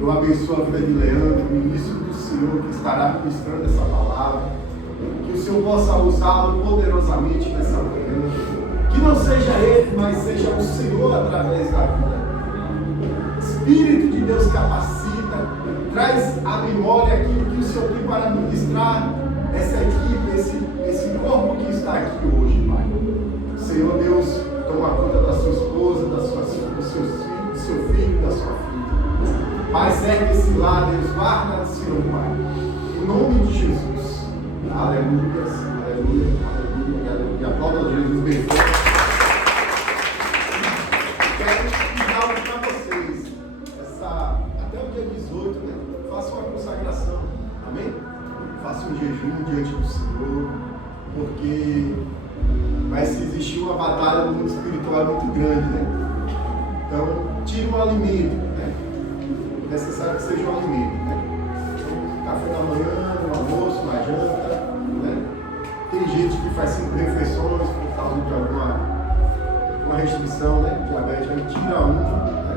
Eu abençoo a vida de Leandro, ministro do Senhor, que estará ministrando essa palavra. Que o Senhor possa usá-lo poderosamente nessa manhã. Que não seja ele, mas seja o Senhor através da vida. Espírito de Deus capacita, traz à memória aquilo que o Senhor tem para ministrar essa equipe, esse corpo que está aqui hoje, Pai. Senhor Deus, toma conta da sua esposa, dos seus filhos, do seu filho, da sua filha. Pai, segue esse lar, Deus, guarda, Senhor, Pai. Em nome de Jesus. Aleluia, aleluia, aleluia, aleluia. Aplauda a Jesus bem forte. Quero dar algo para vocês. Até o dia 18, né? Faça uma consagração. Amém? Faça um jejum diante do Senhor. Porque vai existir uma batalha no mundo espiritual muito grande, né? Então, tire um alimento, né? É necessário que seja um alimento, né? Então, café da manhã, no almoço, na janta, né? Tem gente que faz 5 refeições por causa de alguma restrição, né? Diabetes, aí tira uma, né?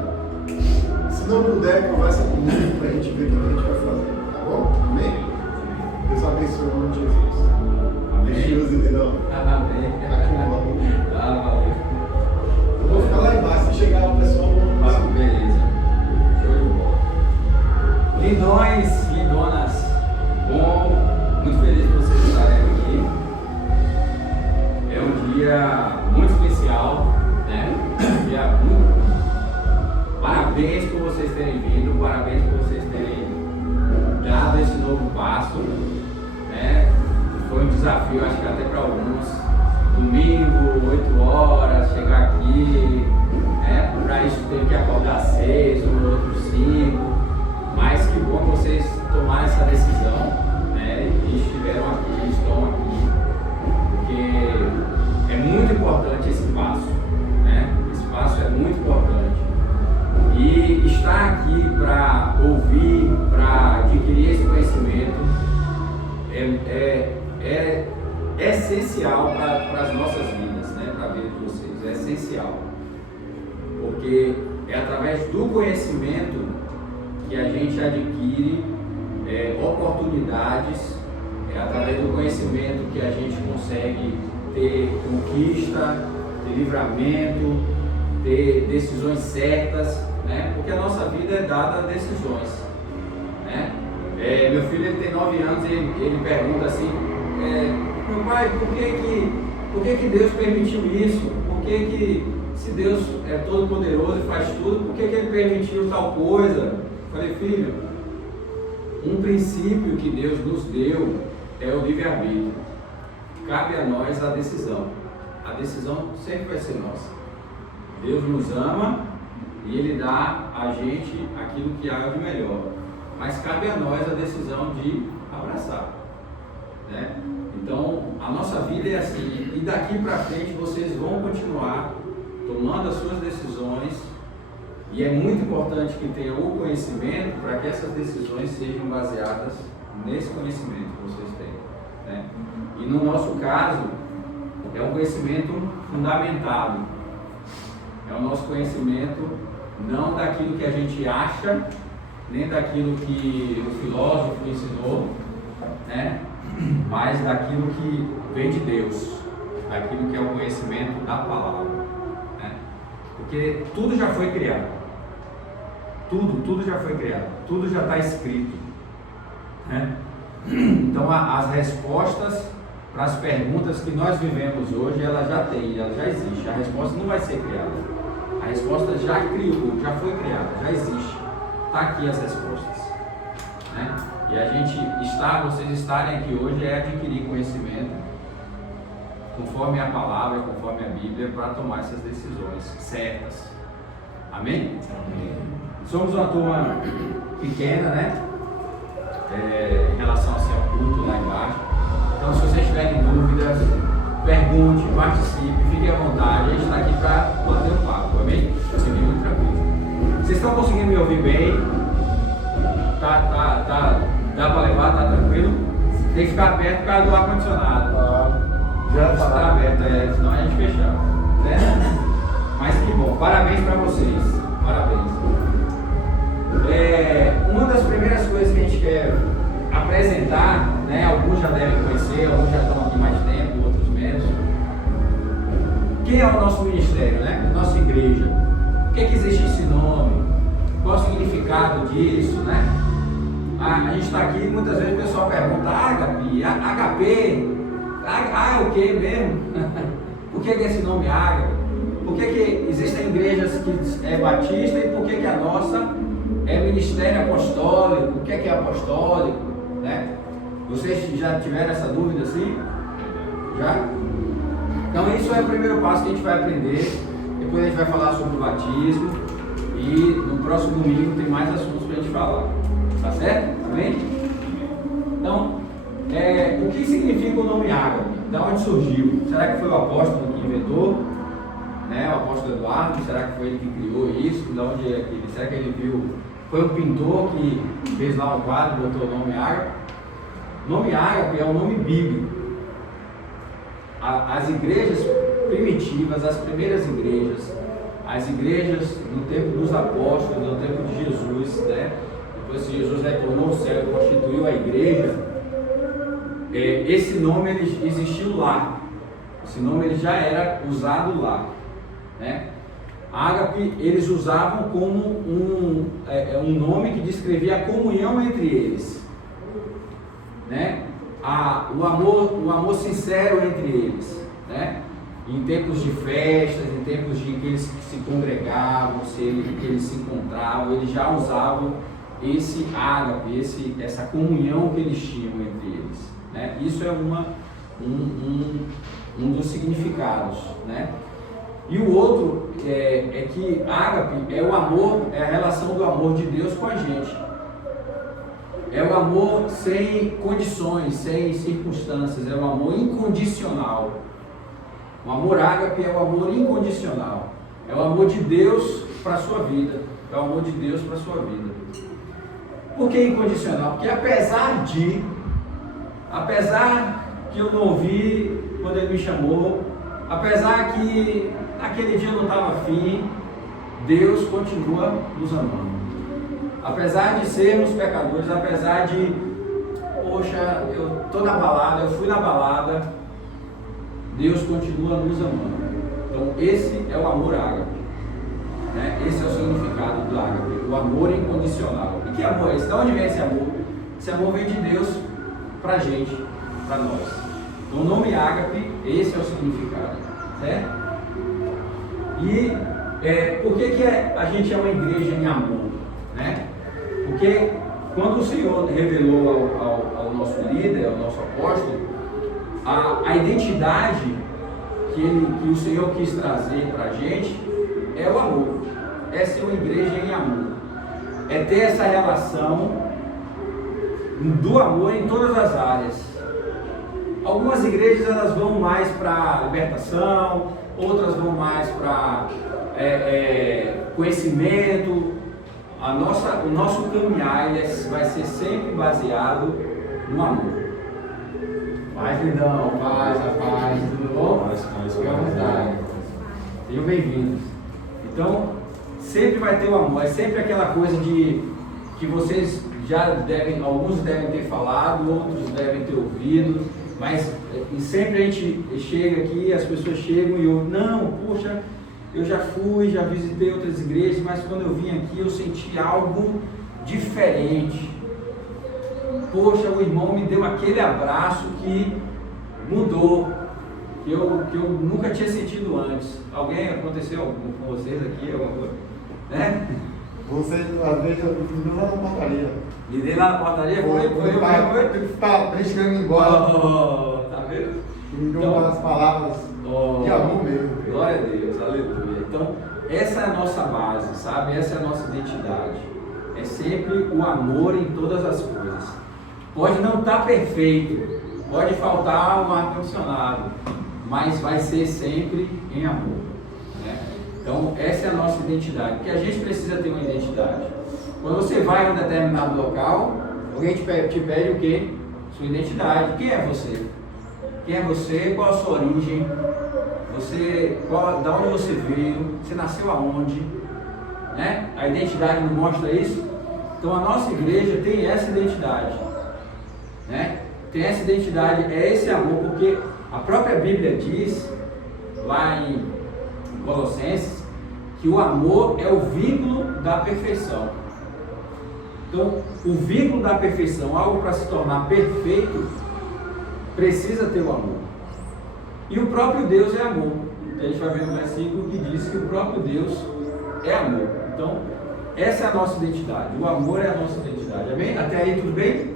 Se não puder, conversa comigo para a gente ver o que a gente vai fazer, tá bom? Amém? Deus abençoe o nome de Jesus. Amém. Amém. Valeu. Eu vou ficar lá embaixo, se chegar o pessoal. Beleza. Show de bola. Lindões, lindonas, bom, muito feliz por vocês estarem aqui. É um dia muito especial, né? Dia muito. Parabéns por vocês terem vindo, parabéns por vocês terem dado esse novo passo, né? Foi um desafio, acho que até para alguns. Domingo, 8 horas, chegar aqui, né? Para isso teve que acordar 6, ou outros 5. Mas que bom que vocês tomaram essa decisão, né? E estiveram aqui, estão aqui. Porque é muito importante esse passo, né? Esse passo é muito importante. E estar aqui para ouvir, para adquirir esse conhecimento é essencial para as nossas vidas, né? Para a vida de vocês, é essencial, porque é através do conhecimento que a gente adquire oportunidades, é através do conhecimento que a gente consegue ter conquista, ter livramento, ter decisões certas, né? Porque a nossa vida é dada a decisões, né? Meu filho ele tem 9 anos e ele pergunta assim, meu pai, por que Deus permitiu isso? Por que se Deus é todo poderoso e faz tudo, por que ele permitiu tal coisa? Eu falei, filho, um princípio que Deus nos deu é o livre-arbítrio. Cabe a nós a decisão. A decisão sempre vai ser nossa. Deus nos ama e Ele dá a gente aquilo que há de melhor. Mas cabe a nós a decisão de abraçar, né? Então, a nossa vida é assim, e daqui para frente vocês vão continuar tomando as suas decisões, e é muito importante que tenham o conhecimento para que essas decisões sejam baseadas nesse conhecimento que vocês têm, né? E no nosso caso, é um conhecimento fundamentado, é o nosso conhecimento não daquilo que a gente acha, nem daquilo que o filósofo ensinou, né? Mas daquilo que vem de Deus, daquilo que é o conhecimento da palavra, né? Porque tudo já foi criado, tudo já foi criado, tudo já está escrito, né? Então as respostas para as perguntas que nós vivemos hoje, ela já tem, ela já existe. A resposta não vai ser criada, a resposta já criou, já foi criada, já existe, está aqui as respostas, né? E a gente vocês estarem aqui hoje é adquirir conhecimento conforme a palavra, conforme a Bíblia, para tomar essas decisões certas. Amém? Amém. Somos uma turma pequena, né? Em relação assim, ao culto lá embaixo. Então, se vocês tiverem dúvidas, pergunte, participe, fique à vontade. A gente está aqui para bater um papo, amém? Fique muito tranquilo. Vocês estão conseguindo me ouvir bem? Dá para levar? Tá tranquilo? Tem que ficar aberto por causa do ar-condicionado. Já está aberto, senão a gente fechar, né? Mas que bom, parabéns para vocês, parabéns. apresentar, né? Alguns já devem conhecer, alguns já estão aqui mais tempo, outros menos. Quem é o nosso ministério, né? Nossa igreja. Por que existe esse nome? Qual o significado disso, né? A gente está aqui, muitas vezes o pessoal pergunta, Ágape, HP, é o que mesmo? Por que esse nome Ágape? Por que existem igrejas que é batista e por que a nossa é ministério apostólico? O que é apostólico? Né? Vocês já tiveram essa dúvida assim? Já? Então isso é o primeiro passo que a gente vai aprender. Depois a gente vai falar sobre o batismo e no próximo domingo tem mais assuntos para a gente falar. Tá certo? Amém? Então, o que significa o nome Ágape? Da onde surgiu? Será que foi o apóstolo que inventou? Né? O apóstolo Eduardo? Será que foi ele que criou isso? Da onde é aquele? Será que ele viu? Foi um pintor que fez lá um quadro e botou o nome Ágape? O nome Ágape é um nome bíblico. As igrejas primitivas, as primeiras igrejas, as igrejas no tempo dos apóstolos, no tempo de Jesus, né? Depois que Jesus retornou ao céu e constituiu a igreja, esse nome ele existiu lá. Esse nome ele já era usado lá, né? Ágape eles usavam como um nome que descrevia a comunhão entre eles, né? O amor sincero entre eles, né? Em tempos de festas, em tempos de que eles se congregavam, que eles se encontravam, eles já usavam esse ágape, essa comunhão que eles tinham entre eles, né? Isso é um dos significados, né? E o outro é que ágape é o amor, é a relação do amor de Deus com a gente. É o amor sem condições, sem circunstâncias, é o amor incondicional. O amor ágape é o amor incondicional. É o amor de Deus para a sua vida. É o amor de Deus para a sua vida. Por que incondicional? Porque apesar que eu não ouvi quando ele me chamou, apesar que naquele dia eu não estava afim, Deus continua nos amando. Apesar de sermos pecadores, apesar de, poxa, eu estou na balada, eu fui na balada, Deus continua nos amando. Então esse é o amor ágape, né? Esse é o significado do ágape, o amor incondicional. E que amor é esse? De onde vem esse amor? Esse amor vem de Deus para a gente, para nós. Então o nome ágape, esse é o significado, certo? E por que a gente é uma igreja em amor, né? Porque quando o Senhor revelou ao nosso líder, ao nosso apóstolo, a identidade que o Senhor quis trazer para a gente é o amor, é ser uma igreja em amor, é ter essa relação do amor em todas as áreas. Algumas igrejas elas vão mais para libertação, outras vão mais para conhecimento. O nosso caminhar vai ser sempre baseado no amor. Paz, lindão, paz, rapaz, tudo bom? Fique à vontade. Sejam bem-vindos. Então, sempre vai ter o amor. É sempre aquela coisa de que vocês já devem, alguns devem ter falado, outros devem ter ouvido, mas sempre a gente chega aqui, as pessoas chegam e eu, não, poxa, eu já fui, já visitei outras igrejas, mas quando eu vim aqui eu senti algo diferente. Poxa, o irmão me deu aquele abraço que mudou, que eu nunca tinha sentido antes. Alguém aconteceu com vocês aqui, alguma coisa? Né? Você, às vezes, eu me lá na portaria. Me dei lá na portaria? Foi? Eu ficava deixando embora. Tá vendo? Me deu umas palavras de amor mesmo. Glória a Deus, aleluia. Então, essa é a nossa base, sabe? Essa é a nossa identidade. É sempre o amor em todas as coisas. Pode não estar perfeito, pode faltar um ar-condicionado, mas vai ser sempre em amor, né? Então, essa é a nossa identidade, porque a gente precisa ter uma identidade. Quando você vai a um determinado local, alguém te pede o quê? Sua identidade. Quem é você? Quem é você? Qual a sua origem? Da onde você veio? Você nasceu aonde? Né? A identidade não mostra isso? Então a nossa igreja tem essa identidade, né? Tem essa identidade, é esse amor, porque a própria Bíblia diz, lá em Colossenses, que o amor é o vínculo da perfeição. Então, o vínculo da perfeição, algo para se tornar perfeito, precisa ter o amor. E o próprio Deus é amor. A gente vai ver no versículo que diz que o próprio Deus é amor. Então, essa é a nossa identidade. O amor é a nossa identidade. Amém? Até aí tudo bem?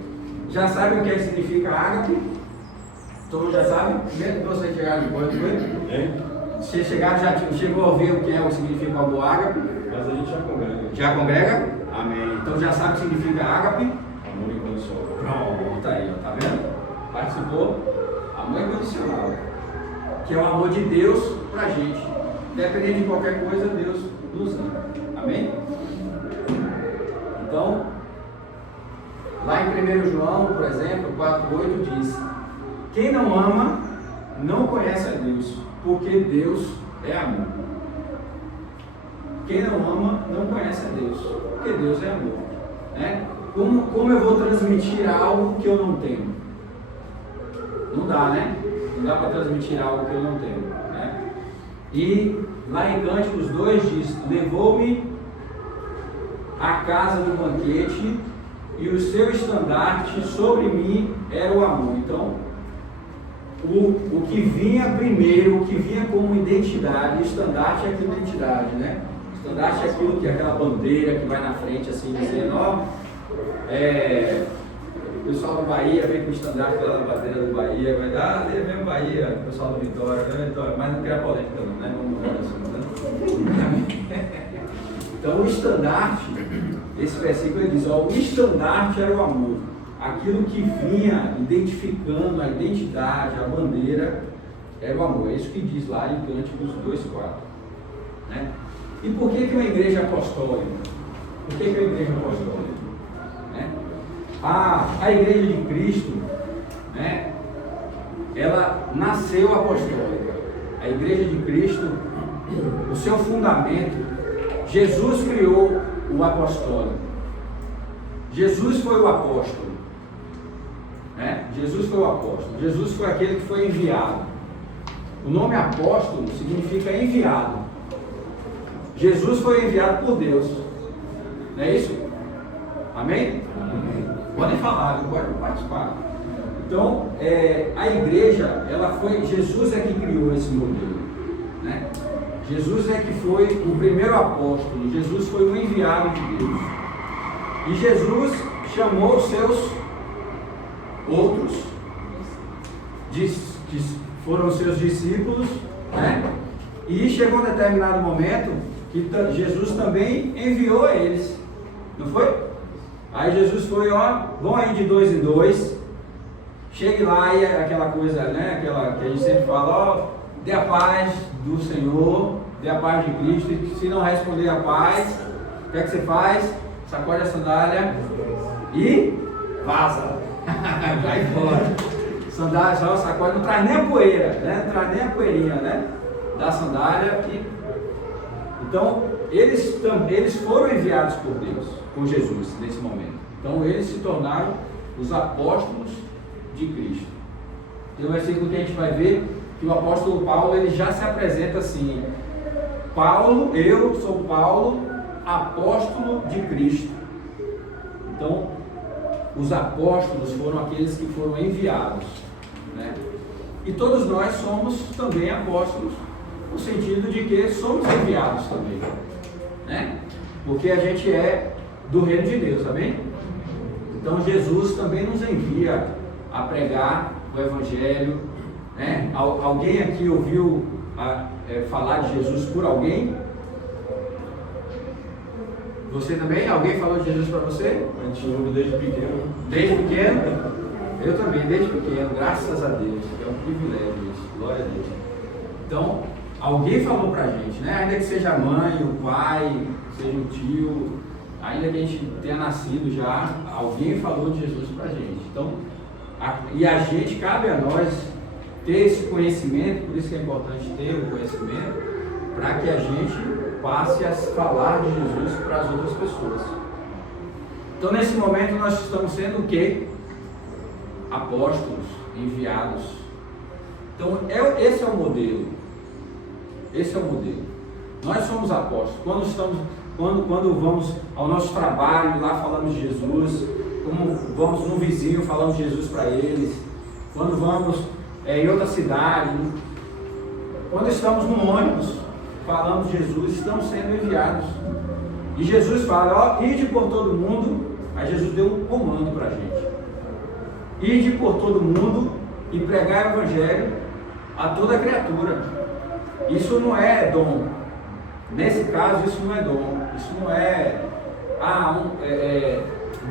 Já sabem o que significa ágape? Todo mundo já sabe? Mesmo que você chegar depois, tudo bem? Se chegar, já chegou a ver o que é o significa o amor ágape? Mas a gente já congrega. Já congrega? Amém. Então já sabe o que significa ágape? Amor incondicional. Pronto, aí, ó, tá vendo? Participou? Amor incondicional. Que é o amor de Deus pra gente. Independente de qualquer coisa, Deus nos ama. Amém? Então, lá em 1 João, por exemplo, 4,8 diz: quem não ama, não conhece a Deus, porque Deus é amor. Quem não ama, não conhece a Deus, porque Deus é amor. Né? Como eu vou transmitir algo que eu não tenho? Não dá, né? Não dá para transmitir algo que eu não tenho. Né? E lá em Cânticos 2 diz: levou-me à casa do banquete, e o seu estandarte sobre mim era o amor. Então, o que vinha primeiro, o que vinha como identidade, o estandarte é aquilo identidade, né? O estandarte é aquilo que é aquela bandeira que vai na frente assim, dizendo, ó, o pessoal do Bahia vem com o estandarte pela bandeira do Bahia, vai dar, vem o Bahia, o pessoal do Vitória, vem Vitória, mas não quer polêmica não, né? Vamos mudar assim, né? Então o estandarte, esse versículo ele diz, ó, o estandarte era o amor. Aquilo que vinha identificando a identidade, a bandeira, era o amor. É isso que diz lá em Cânticos 2,4. Né? E por que uma igreja apostólica? Por que uma igreja apostólica? Né? A igreja de Cristo, né, ela nasceu apostólica. A igreja de Cristo, o seu fundamento, Jesus criou o apostólico. Jesus foi o apóstolo. Né? Jesus foi o apóstolo. Jesus foi aquele que foi enviado. O nome apóstolo significa enviado. Jesus foi enviado por Deus. Não é isso? Amém? Amém. Podem falar, podem participar. Então, a igreja, ela foi, Jesus é que criou esse modelo. Né? Jesus é que foi o primeiro apóstolo. Jesus foi o enviado de Deus. E Jesus chamou os seus outros, que foram os seus discípulos, né? E chegou um determinado momento que Jesus também enviou a eles, não foi? Aí Jesus foi, ó, vão aí de 2 em 2, chegue lá e aquela coisa, né? Aquela que a gente sempre fala, ó, dê a paz do Senhor, dê a paz de Cristo, e se não responder a paz, o que é que você faz? Sacode a sandália e vaza. Vai fora. Sandália, só sacode, não traz nem a poeira, né? Não traz nem a poeirinha, né? Da sandália. Então, eles foram enviados por Deus, por Jesus, nesse momento. Então, eles se tornaram os apóstolos de Cristo. Tem um versículo que a gente vai ver que o apóstolo Paulo, ele já se apresenta assim: Paulo, eu sou Paulo, apóstolo de Cristo. Então, os apóstolos foram aqueles que foram enviados, né? E todos nós somos também apóstolos, no sentido de que somos enviados também, né? Porque a gente é do reino de Deus, amém? Então Jesus também nos envia a pregar o Evangelho, né? Alguém aqui ouviu falar de Jesus por alguém? Você também? Alguém falou de Jesus para você? A gente ouve desde pequeno. Desde pequeno? Eu também, desde pequeno, graças a Deus. É um privilégio isso, glória a Deus. Então, alguém falou pra gente, né? Ainda que seja a mãe, o pai, seja o tio, ainda que a gente tenha nascido já, alguém falou de Jesus pra gente. Então, cabe a nós ter esse conhecimento, por isso que é importante ter o conhecimento, para que a gente passe a falar de Jesus para as outras pessoas. Então, nesse momento, nós estamos sendo o quê? Apóstolos, enviados. Então, esse é o modelo. Esse é o modelo. Nós somos apóstolos. Quando vamos ao nosso trabalho, lá falamos de Jesus. Como vamos no vizinho, falamos de Jesus para eles. Quando vamos em outra cidade. Quando estamos no ônibus, falamos de Jesus, estamos sendo enviados. E Jesus fala, ó, ide por todo mundo. Aí Jesus deu um comando para a gente. Ide por todo mundo e pregar o evangelho a toda criatura. Isso não é dom. Nesse caso, isso não é dom. Isso não é...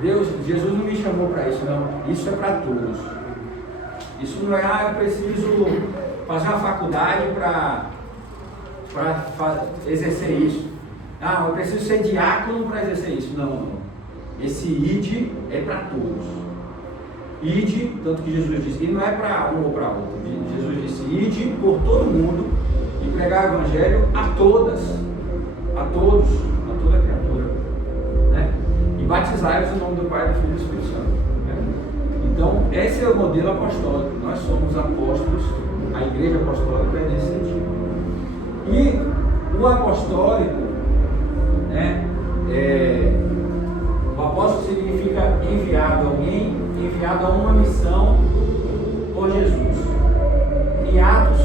Deus, Jesus não me chamou para isso, não. Isso é para todos. Isso não é, eu preciso fazer uma faculdade para exercer isso. Eu preciso ser diácono para exercer isso. Não. Esse ide é para todos. Ide, tanto que Jesus disse, e não é para um ou para outro. Jesus disse, ide por todo mundo e pregar o evangelho a todas, a todos, a toda criatura, né? E batizai-os em nome do Pai, do Filho e do Espírito Santo, né? Então, esse é o modelo apostólico. Nós somos apóstolos, a igreja apostólica é nesse sentido. E o apostólico, né, o apóstolo significa enviado, alguém enviado a uma missão por Jesus. Em Atos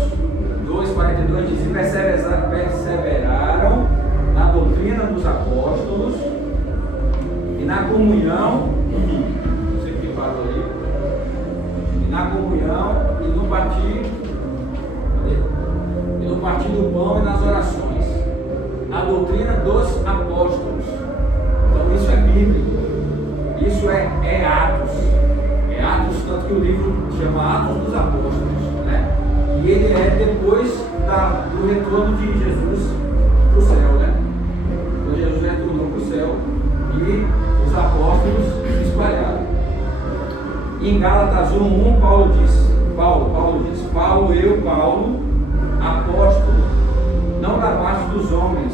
2,42 diz: perseveraram na doutrina dos apóstolos e na comunhão, não sei quem parou aí, e na comunhão e no partir do pão e nas orações. A doutrina dos apóstolos. Então isso é bíblico. Isso é Atos. É Atos, tanto que o livro chama Atos dos Apóstolos, né? E ele é depois do retorno de Jesus para o céu, né? Então Jesus retornou para o céu e os apóstolos se espalharam. E em Gálatas 1:1, Paulo diz, eu, Paulo, apóstolo, não da parte dos homens,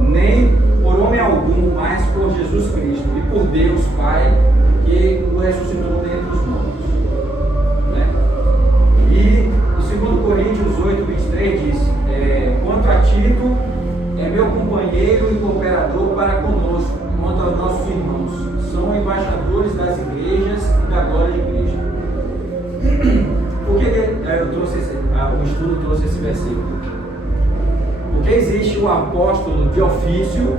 nem por homem algum, mas por Jesus Cristo e por Deus Pai, que o ressuscitou dentre os mortos, né? E o 2 Coríntios 8:23 diz: quanto a Tito, é meu companheiro e cooperador para conosco, quanto aos nossos irmãos, são embaixadores das igrejas e da glória de Cristo. Por que o estudo trouxe esse versículo? Porque existe o apóstolo de ofício,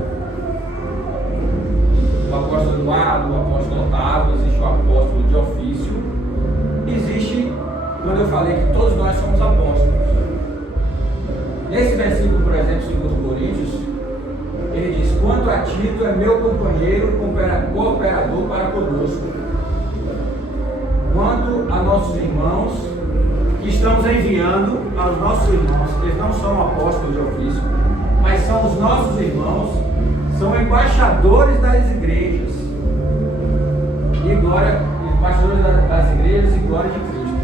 o apóstolo Eduardo, o apóstolo Otávio, existe o apóstolo de ofício. Existe, quando eu falei que todos nós somos apóstolos. Nesse versículo, por exemplo, 2 Coríntios, ele diz: quanto a Tito, é meu companheiro, cooperador para conosco. Quanto a nossos irmãos, que estamos enviando aos nossos irmãos, eles não são apóstolos de ofício, mas são os nossos irmãos, são embaixadores das igrejas e embaixadores das igrejas e glória de Cristo.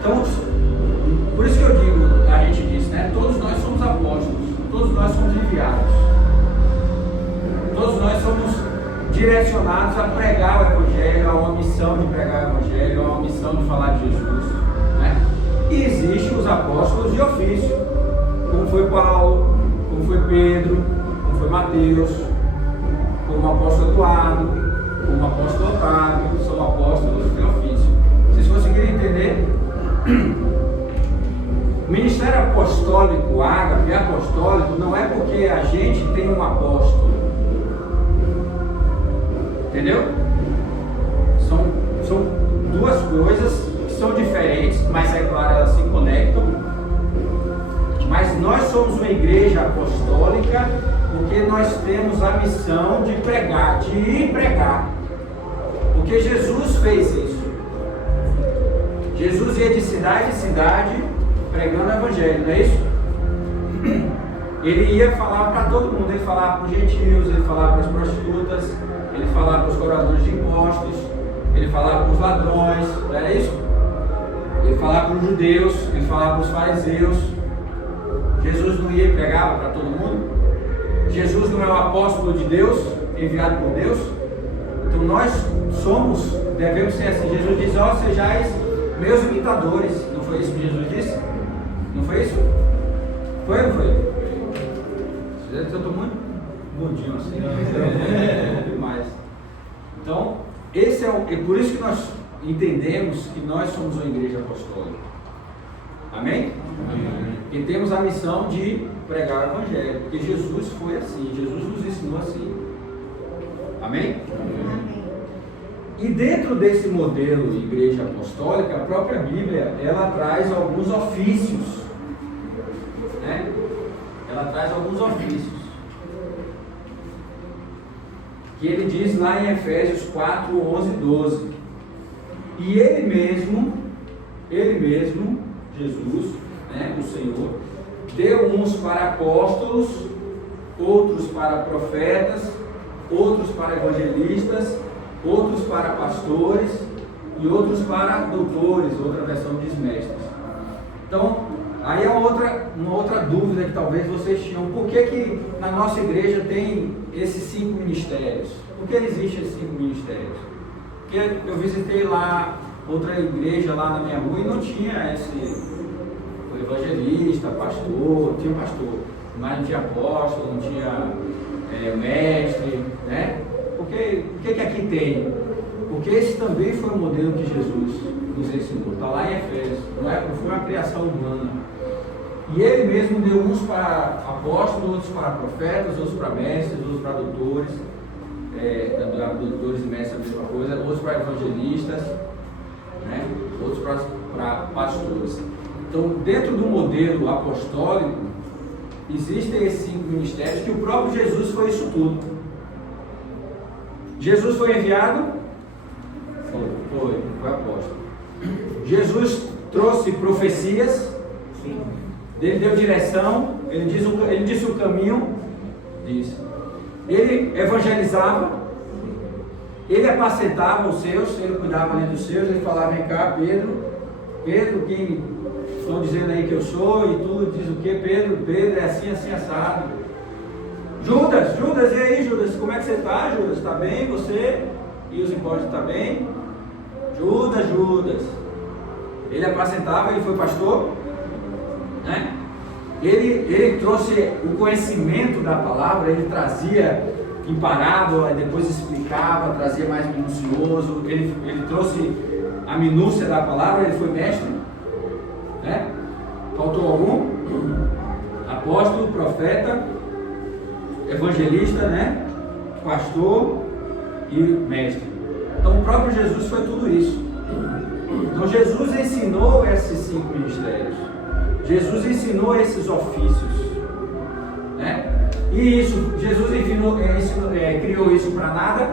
Então, por isso que eu digo, a gente disse, né? Todos nós somos apóstolos, todos nós somos enviados, todos nós somos direcionados a pregar o evangelho, a uma missão de pregar o evangelho, a uma missão de falar de Jesus, né? E existem os apóstolos de ofício, como foi Paulo, como foi Pedro, como foi Mateus, como o apóstolo Eduardo, como o apóstolo Otávio, são apóstolos de ofício. Vocês conseguiram entender? O ministério apostólico, ágape, apostólico, não é porque a gente tem um apóstolo. Entendeu? São duas coisas que são diferentes, mas é claro, elas se conectam. Mas nós somos uma igreja apostólica porque nós temos a missão de pregar, de ir pregar. Porque Jesus fez isso. Jesus ia de cidade em cidade pregando o evangelho, não é isso? Ele ia falar para todo mundo, ele falava para os gentios, ele falava para as prostitutas, ele falava para os cobradores de impostos, ele falava para os ladrões, não era isso? Ele falava para os judeus, ele falava para os fariseus. Jesus não ia e pregava para todo mundo? Jesus não é o apóstolo de Deus? enviado por Deus. Então nós devemos ser assim. Jesus diz, ó, sejais meus imitadores. Não foi isso que Jesus disse? Não foi isso? Foi ou não foi? Eu estou muito gordinho assim. Demais. Então, é por isso que nós entendemos que nós somos uma igreja apostólica. Amém? E temos a missão de pregar o Evangelho, porque Jesus foi assim, Jesus nos ensinou assim. Amém? E dentro desse modelo de igreja apostólica, a própria Bíblia, ela traz alguns ofícios, né? Ela traz alguns ofícios, que ele diz lá em Efésios 4, 11 e 12. E ele mesmo, Jesus, né, o Senhor, deu uns para apóstolos, outros para profetas, outros para evangelistas, outros para pastores e outros para doutores, outra versão diz mestres. Então, aí é uma outra dúvida que talvez vocês tinham. Por que na nossa igreja tem esses 5 ministérios? Por que existem esses 5 ministérios? Porque eu visitei lá outra igreja lá na minha rua e não tinha o evangelista, pastor, tinha pastor, mas não tinha apóstolo, não tinha mestre, né? Por que aqui tem? Porque esse também foi o modelo que Jesus nos ensinou. Está lá em Efésios, não foi uma criação humana. E ele mesmo deu uns para apóstolos, outros para profetas, outros para mestres, outros para doutores, doutores e mestres a mesma coisa, outros para evangelistas, né? Outros para pastores. Então, dentro do modelo apostólico, existem esses 5 ministérios que o próprio Jesus foi isso tudo. Jesus foi enviado? Foi apóstolo. Jesus trouxe profecias? Sim. Ele deu direção? Ele disse o caminho? Disse. Ele evangelizava? Ele apacentava os seus, ele cuidava ali dos seus, ele falava, vem cá, Pedro, quem estão dizendo aí que eu sou, e tu diz o que, Pedro é assim, assim, assado. Judas, e aí, Judas, como é que você está, Judas? Está bem, você? E os hipócritas, está bem? Judas. Ele apacentava, ele foi pastor, né? Ele trouxe o conhecimento da palavra, ele trazia em parábola, depois explicava, trazia mais minucioso, ele trouxe a minúcia da palavra, ele foi mestre, né? Faltou algum? Apóstolo, profeta, evangelista, né? Pastor e mestre. Então o próprio Jesus foi tudo isso. Então Jesus ensinou esses 5 ministérios. Jesus ensinou esses ofícios, né? E isso, Jesus criou isso para nada.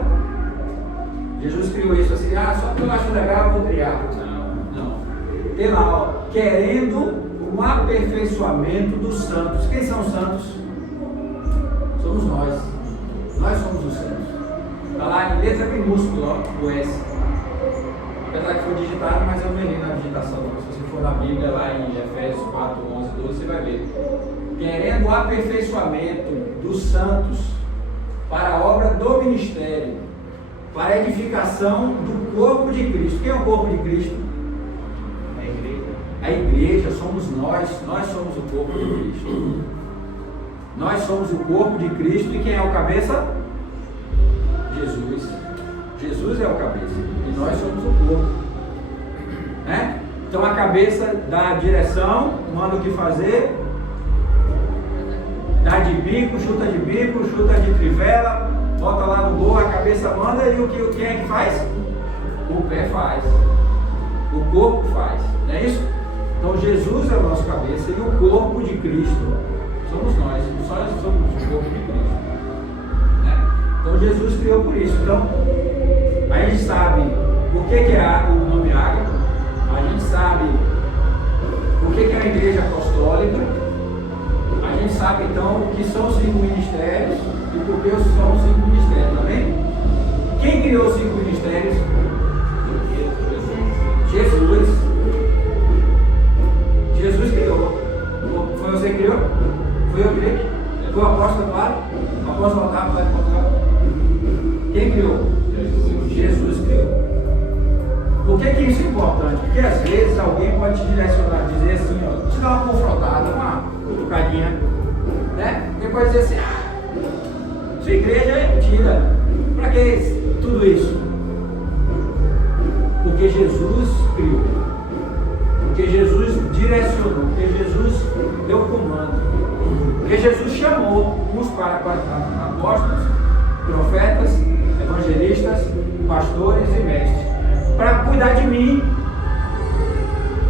Jesus criou isso assim, só que eu acho legal, eu vou criar. Não. Tem lá, ó, querendo um aperfeiçoamento dos santos. Quem são os santos? Somos nós. Nós somos os santos. Está lá em letra minúscula, ó, o S. Apesar que foi digitado, mas eu não errei na digitação. Se você for na Bíblia, lá em Efésios 4, 11, 12, você vai ver. Querendo o aperfeiçoamento dos santos para a obra do ministério, para a edificação do corpo de Cristo. Quem é o corpo de Cristo? A igreja. A igreja somos nós somos o corpo de Cristo. Nós somos o corpo de Cristo e quem é o cabeça? Jesus. Jesus é o cabeça e nós somos o corpo, né? Então a cabeça dá a direção, manda o que fazer, dá de bico, chuta de trivela, bota lá no gol, a cabeça manda e quem é que faz? O pé faz, o corpo faz, não é isso? Então Jesus é o nosso cabeça e o corpo de Cristo somos nós somos o corpo de Cristo, né? Então Jesus criou por isso. Então a gente sabe por que é o nome Ágape, a gente sabe por que é a igreja apostólica, a gente sabe então o que são os 5 ministérios e por que são os 5 ministérios, amém? Quem criou os 5 ministérios? Jesus criou. Foi você que criou? Foi eu que criei? Foi o apóstolo Paulo? O apóstolo Otávio lá de Portugal? deu. Por que isso é importante? Porque às vezes alguém pode te direcionar, dizer assim, ó, te dar uma confrontada, uma cutucadinha, né? Depois dizer assim, sua igreja é mentira. Para que tudo isso? Porque Jesus criou, porque Jesus direcionou, porque Jesus deu comando, porque Jesus chamou uns para apóstolos, profetas, evangelistas, pastores e mestres, para cuidar de mim,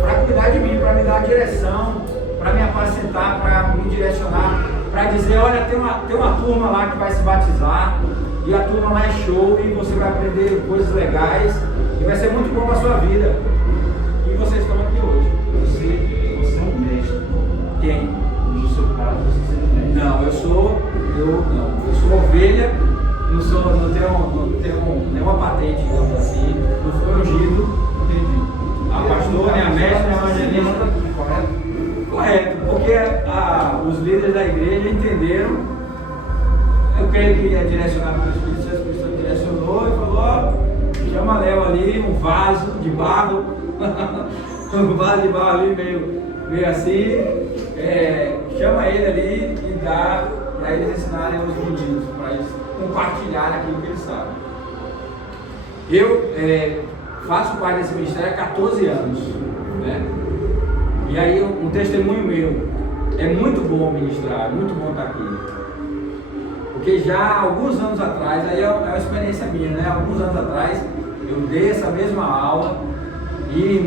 para me dar direção, para me apacentar, para me direcionar, para dizer, olha, tem uma turma lá que vai se batizar, e a turma lá é show, e você vai aprender coisas legais, e vai ser muito bom para a sua vida. E vocês estão aqui hoje. Você é um mestre. Quem? No seu caso, você é um mestre. Não, eu sou ovelha, não tenho nenhuma patente, digamos assim, não fui ungido, Entendi. a pastor, nem a mestre, nem a evangelista. Correto, porque os líderes da igreja entenderam, eu creio que é direcionado pelo Espírito Santo, o Espírito Santo direcionou e falou, ó, chama Léo ali, um vaso de barro, um vaso de barro ali meio assim, chama ele ali e dá para eles ensinarem aos meninos, para eles compartilharem aquilo que eles sabem. Eu faço parte desse ministério há 14 anos, né? E aí um testemunho meu, é muito bom ministrar, é muito bom estar aqui. Porque já há alguns anos atrás, aí é uma experiência minha, né? Alguns anos atrás eu dei essa mesma aula e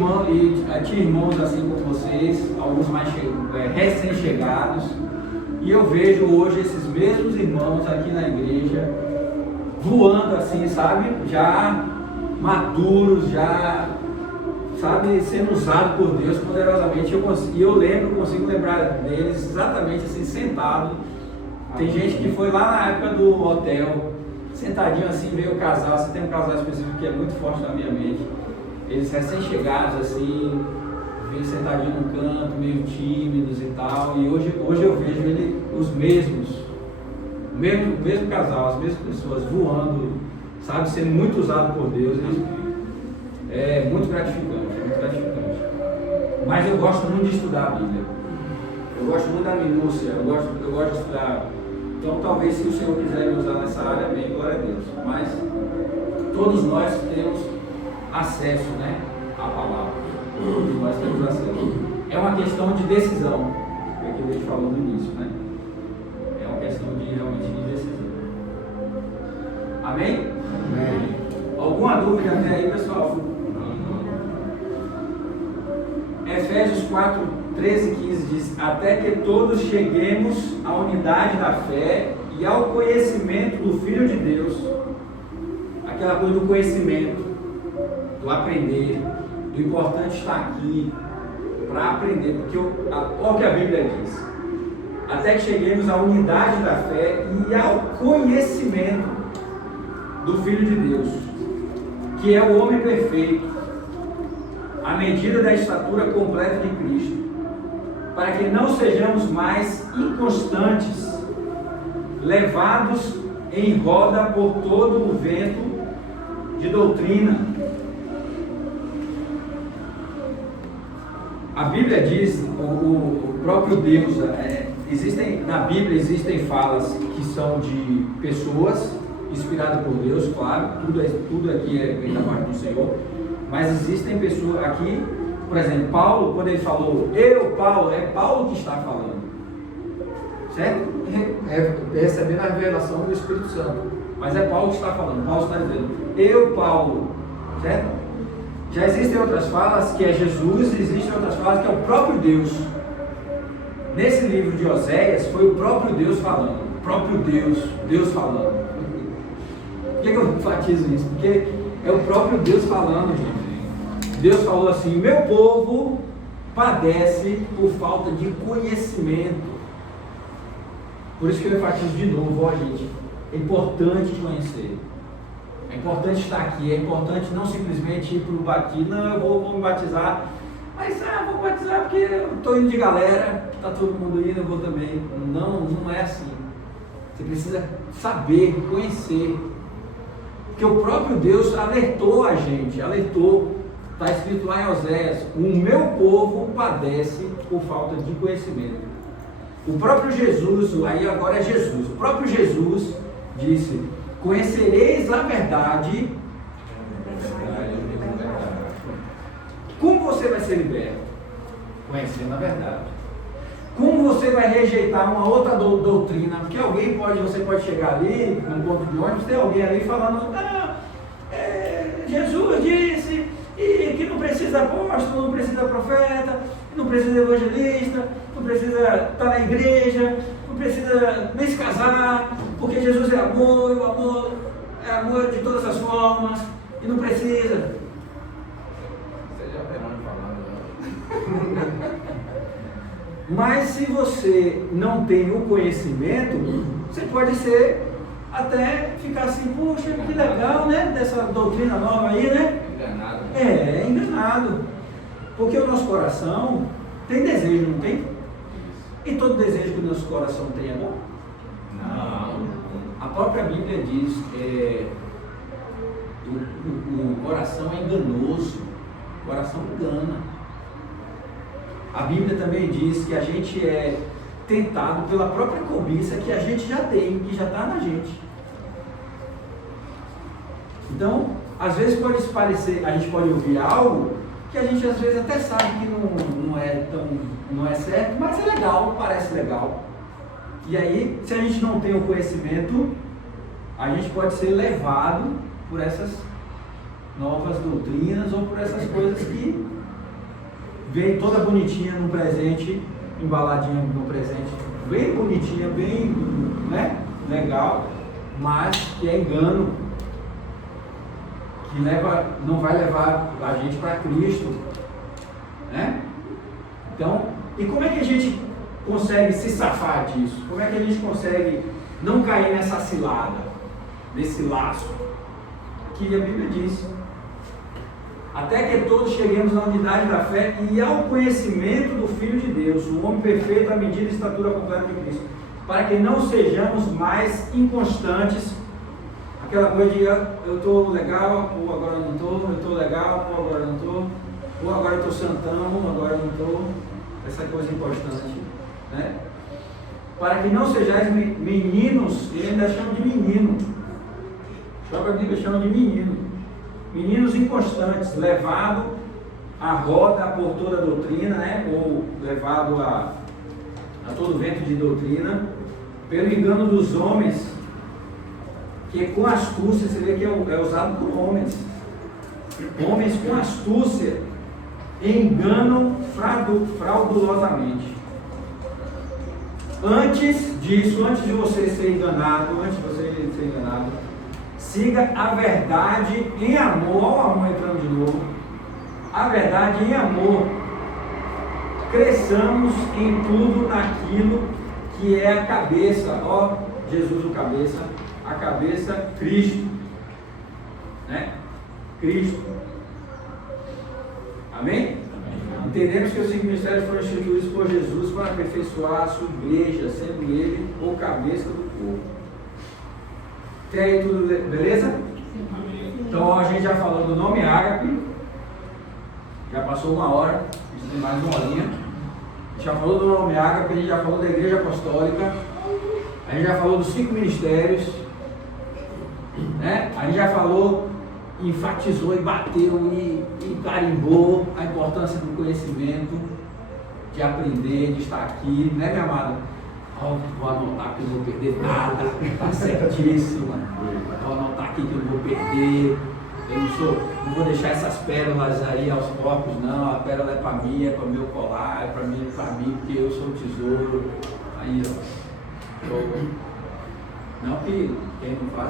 tinha irmãos assim como vocês, alguns mais recém-chegados, e eu vejo hoje esses mesmos irmãos aqui na igreja voando assim, sabe? Já maduros, já, sabe, sendo usados por Deus poderosamente. Consigo lembrar deles exatamente assim, sentado. Tem gente que foi lá na época do hotel, sentadinho assim, veio o casal. Você tem um casal específico que é muito forte na minha mente. Eles recém-chegados assim, veio sentadinho no canto, meio tímidos e tal. E hoje eu vejo os mesmo casal, as mesmas pessoas voando, sabe, sendo muito usado por Deus. É muito gratificante. Mas eu gosto muito de estudar a Bíblia. Eu gosto muito da minúcia, eu gosto de estudar. Então talvez se o Senhor quiser me usar nessa área, bem, glória a Deus. Mas todos nós temos acesso, né, à palavra. Todos nós temos acesso. É uma questão de decisão, é que a gente falou no início, né? É uma questão realmente de decisão. Amém? Amém. Alguma dúvida até aí, pessoal? Efésios 4, 13 e 15 diz: até que todos cheguemos à unidade da fé e ao conhecimento do Filho de Deus. Aquela coisa do conhecimento, do aprender, do importante estar aqui para aprender, porque olha o que a Bíblia diz: até que cheguemos à unidade da fé e ao conhecimento do Filho de Deus, que é o homem perfeito, à medida da estatura completa de Cristo, para que não sejamos mais inconstantes, levados em roda por todo o vento de doutrina. A Bíblia diz, o próprio Deus, na Bíblia existem falas que são de pessoas inspiradas por Deus, claro, tudo aqui vem da parte do Senhor, mas existem pessoas aqui, por exemplo, Paulo, quando ele falou, Paulo, é Paulo que está falando, certo? Recebendo a revelação do Espírito Santo, mas é Paulo que está falando. Paulo está dizendo, Paulo, certo? Já existem outras falas que é Jesus, existem outras falas que é o próprio Deus. Nesse livro de Oséias foi o próprio Deus falando, Deus falando. Por que eu enfatizo isso? Porque é o próprio Deus falando, gente. Deus falou assim: meu povo padece por falta de conhecimento. Por isso que eu enfatizo de novo, ó, gente, é importante conhecer, é importante estar aqui, é importante não simplesmente ir para o batismo. Não, eu vou me batizar, mas vou batizar porque eu estou indo de galera, está todo mundo indo, eu vou também. Não é assim. Você precisa saber, conhecer. que o próprio Deus alertou a gente, está escrito lá em Oséias, o meu povo padece por falta de conhecimento. O próprio Jesus, aí agora é Jesus, o próprio Jesus disse, conhecereis a verdade. Como você vai ser liberto? Conhecendo a verdade. Como você vai rejeitar uma outra doutrina? Porque você pode chegar ali, num ponto de ônibus, tem alguém ali falando, Jesus disse que não precisa apóstolo, não precisa profeta, não precisa evangelista, não precisa estar na igreja, não precisa nem se casar, porque Jesus é amor, o amor é amor de todas as formas, e não precisa. Mas se você não tem o conhecimento, você pode até ficar assim, puxa, que legal, né? Dessa doutrina nova aí, né? Enganado. Enganado. Porque o nosso coração tem desejo, não tem? E todo desejo que o nosso coração tem é bom? Não. A própria Bíblia diz que o coração é enganoso. O coração engana. A Bíblia também diz que a gente é tentado pela própria cobiça que a gente já tem, que já está na gente. Então, às vezes pode parecer, a gente pode ouvir algo que a gente às vezes até sabe que não é certo, mas é legal, parece legal. E aí, se a gente não tem o conhecimento, a gente pode ser levado por essas novas doutrinas ou por essas coisas que vem toda bonitinha no presente, embaladinha no presente, bem bonitinha, bem, né, legal, mas que é engano, que não vai levar a gente para Cristo, né? Então, e como é que a gente consegue se safar disso? Como é que a gente consegue não cair nessa cilada, nesse laço que a Bíblia diz? Até que todos cheguemos à unidade da fé e ao conhecimento do Filho de Deus, o homem perfeito à medida e estatura completa de Cristo, para que não sejamos mais inconstantes, aquela coisa de eu estou legal, ou agora eu não estou, eu estou legal, ou agora eu não estou, ou agora eu estou santão, ou agora eu não estou, essa coisa inconstante, né? Para que não sejais meninos, ele ainda chama de menino, a Bíblia chama de menino. Meninos inconstantes, levado à roda por toda a doutrina, né? Ou levado a todo vento de doutrina, pelo engano dos homens, que com astúcia, você vê que é usado por homens. Homens com astúcia enganam fraudulosamente. Antes disso, antes de você ser enganado, siga a verdade em amor. Olha o amor entrando de novo. A verdade em amor. Cresçamos em tudo naquilo que é a cabeça. Ó, Jesus o cabeça. A cabeça, Cristo. Né? Cristo. Amém? Entendemos que os 5 ministérios foram instituídos por Jesus para aperfeiçoar a sua igreja, sendo ele o cabeça do povo. Tem aí tudo, beleza? Então a gente já falou do nome Ágape, já passou 1 hora, a gente tem mais 1 horinha. A gente já falou do nome Ágape, a gente já falou da igreja apostólica, a gente já falou dos 5 ministérios, né? A gente já falou, enfatizou e bateu e carimbou a importância do conhecimento, de aprender, de estar aqui, né, minha amada? Vou anotar que eu não vou perder nada, está certíssimo. Vou anotar aqui que eu não vou perder. Eu não vou deixar essas pérolas aí aos poucos, não. A pérola é para mim, é para o meu colar, é para mim, porque eu sou o tesouro. Aí, ó. Não que quem não faz,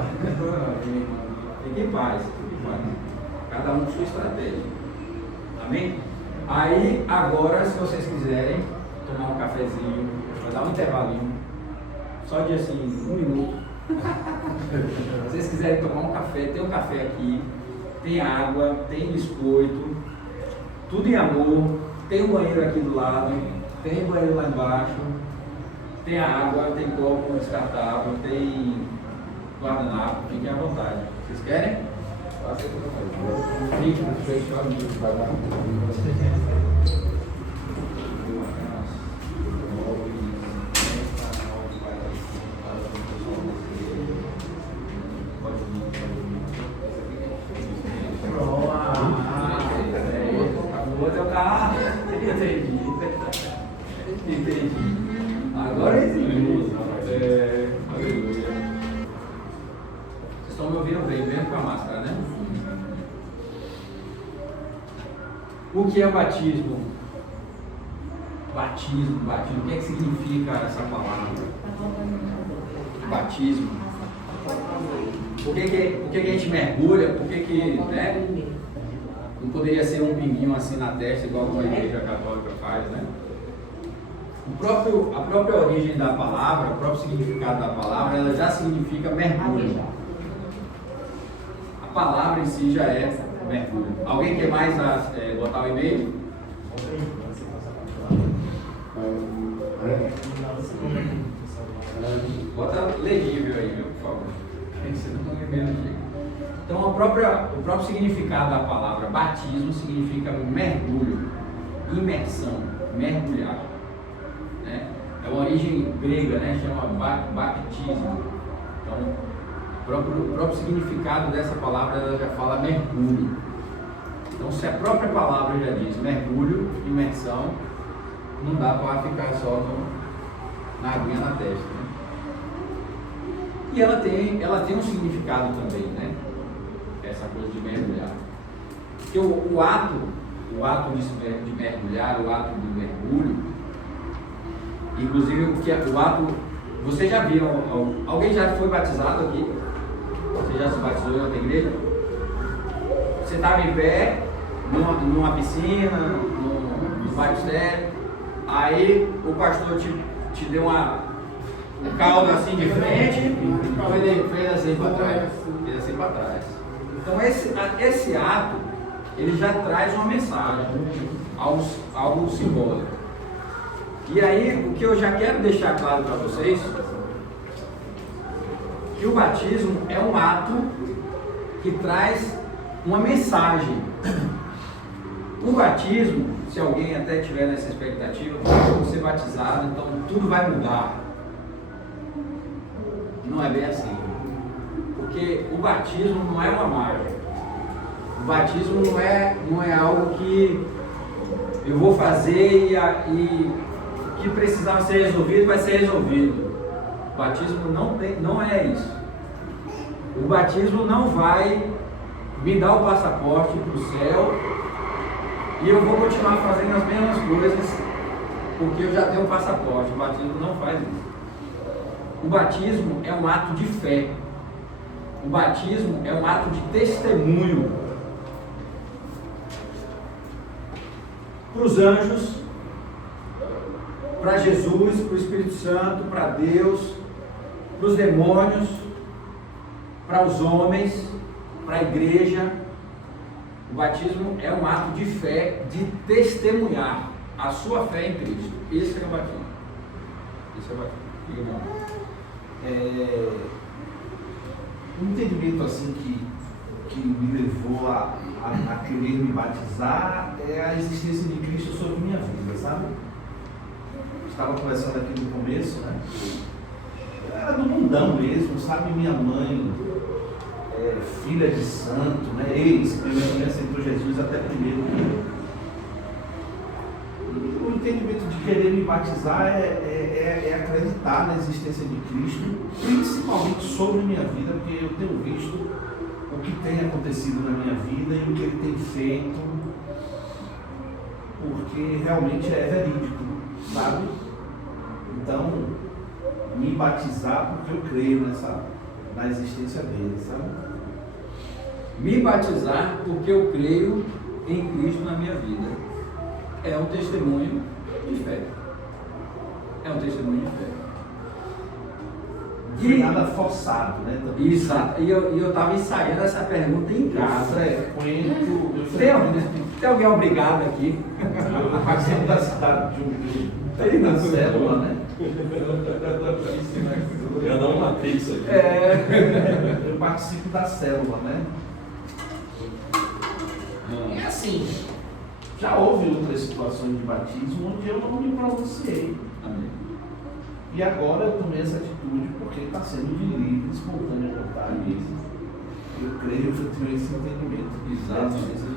fique em paz, cada um com sua estratégia. Amém? Aí, agora, se vocês quiserem tomar um cafezinho, vai dar um intervalinho, só de assim, 1 minuto. Se vocês quiserem tomar um café, tem um café aqui, tem água, tem biscoito, tudo em amor, tem um banheiro aqui do lado, tem um banheiro lá embaixo, tem água, tem copo descartável, tem guardanapo, fiquem à vontade. Vocês querem? Fique no fechado de trabalho. Entendi. Agora sim. Aleluia. Vocês estão me ouvindo bem, mesmo com a máscara, né? O que é batismo? Batismo. O que é que significa essa palavra? Batismo. Por que a gente mergulha? Por que, né? Não poderia ser um pinguinho assim na testa, igual a igreja católica faz, né? A própria origem da palavra, o próprio significado da palavra, ela já significa mergulho. A palavra em si já é mergulho. Alguém quer mais botar o e-mail? Bota legível aí, meu, por favor. Você não está e-mail aqui. Então, o próprio significado da palavra batismo significa mergulho, imersão, mergulhar. Né? É uma origem grega, né? Chama baptismo. Então, o próprio significado dessa palavra ela já fala mergulho. Então, se a própria palavra já diz mergulho, imersão, não dá para ficar só na aguinha na testa. Né? E ela tem um significado também, né? Essa coisa de mergulhar. Porque o ato de mergulhar, o ato do mergulho, inclusive o ato, vocês já viram, alguém já foi batizado aqui? Você já se batizou em outra igreja? Você estava em pé, numa piscina, no batistério, aí o pastor te deu um caldo assim de frente, fez assim para trás. Então esse ato, ele já traz uma mensagem, algo simbólico. E aí, o que eu já quero deixar claro para vocês, que o batismo é um ato que traz uma mensagem. O batismo, se alguém até tiver nessa expectativa, eu vou ser batizado, então tudo vai mudar. Não é bem assim. Porque o batismo não é uma mágica. O batismo não é algo que eu vou fazer e o que precisava ser resolvido vai ser resolvido. O batismo não é isso. O batismo não vai me dar o passaporte para o céu e eu vou continuar fazendo as mesmas coisas porque eu já tenho o passaporte. O batismo não faz isso. O batismo é um ato de fé. O batismo é um ato de testemunho para os anjos, para Jesus, para o Espírito Santo, para Deus, para os demônios, para os homens, para a igreja. O batismo é um ato de fé, de testemunhar a sua fé em Cristo. Esse é o batismo. Esse é o batismo. Um entendimento assim que me levou a querer me batizar é a existência de Cristo sobre minha vida, sabe? Estava conversando aqui no começo, né? Era do mundão mesmo, sabe? Minha mãe, filha de santo, né? Minha mãe aceitou Jesus até primeiro. E o entendimento de querer me batizar é acreditar na existência de Cristo, principalmente sobre minha vida, porque eu tenho visto o que tem acontecido na minha vida e o que Ele tem feito, porque realmente é verídico, sabe? Então, me batizar porque eu creio na existência dele, sabe? Me batizar porque eu creio em Cristo na minha vida. É um testemunho de fé. É um testemunho de fé. Não foi nada forçado, né? Exato. E eu estava ensaiando essa pergunta em casa. Tem alguém obrigado aqui? Eu participo da cidade de uma célula, né? Eu não matei isso aqui. Eu participo da célula, né? E assim, já houve outras situações de batismo onde eu não me pronunciei. Amém. E agora eu tomei essa atitude porque está sendo de livre, espontânea vontade. Eu creio que eu tenho esse entendimento. Exatamente.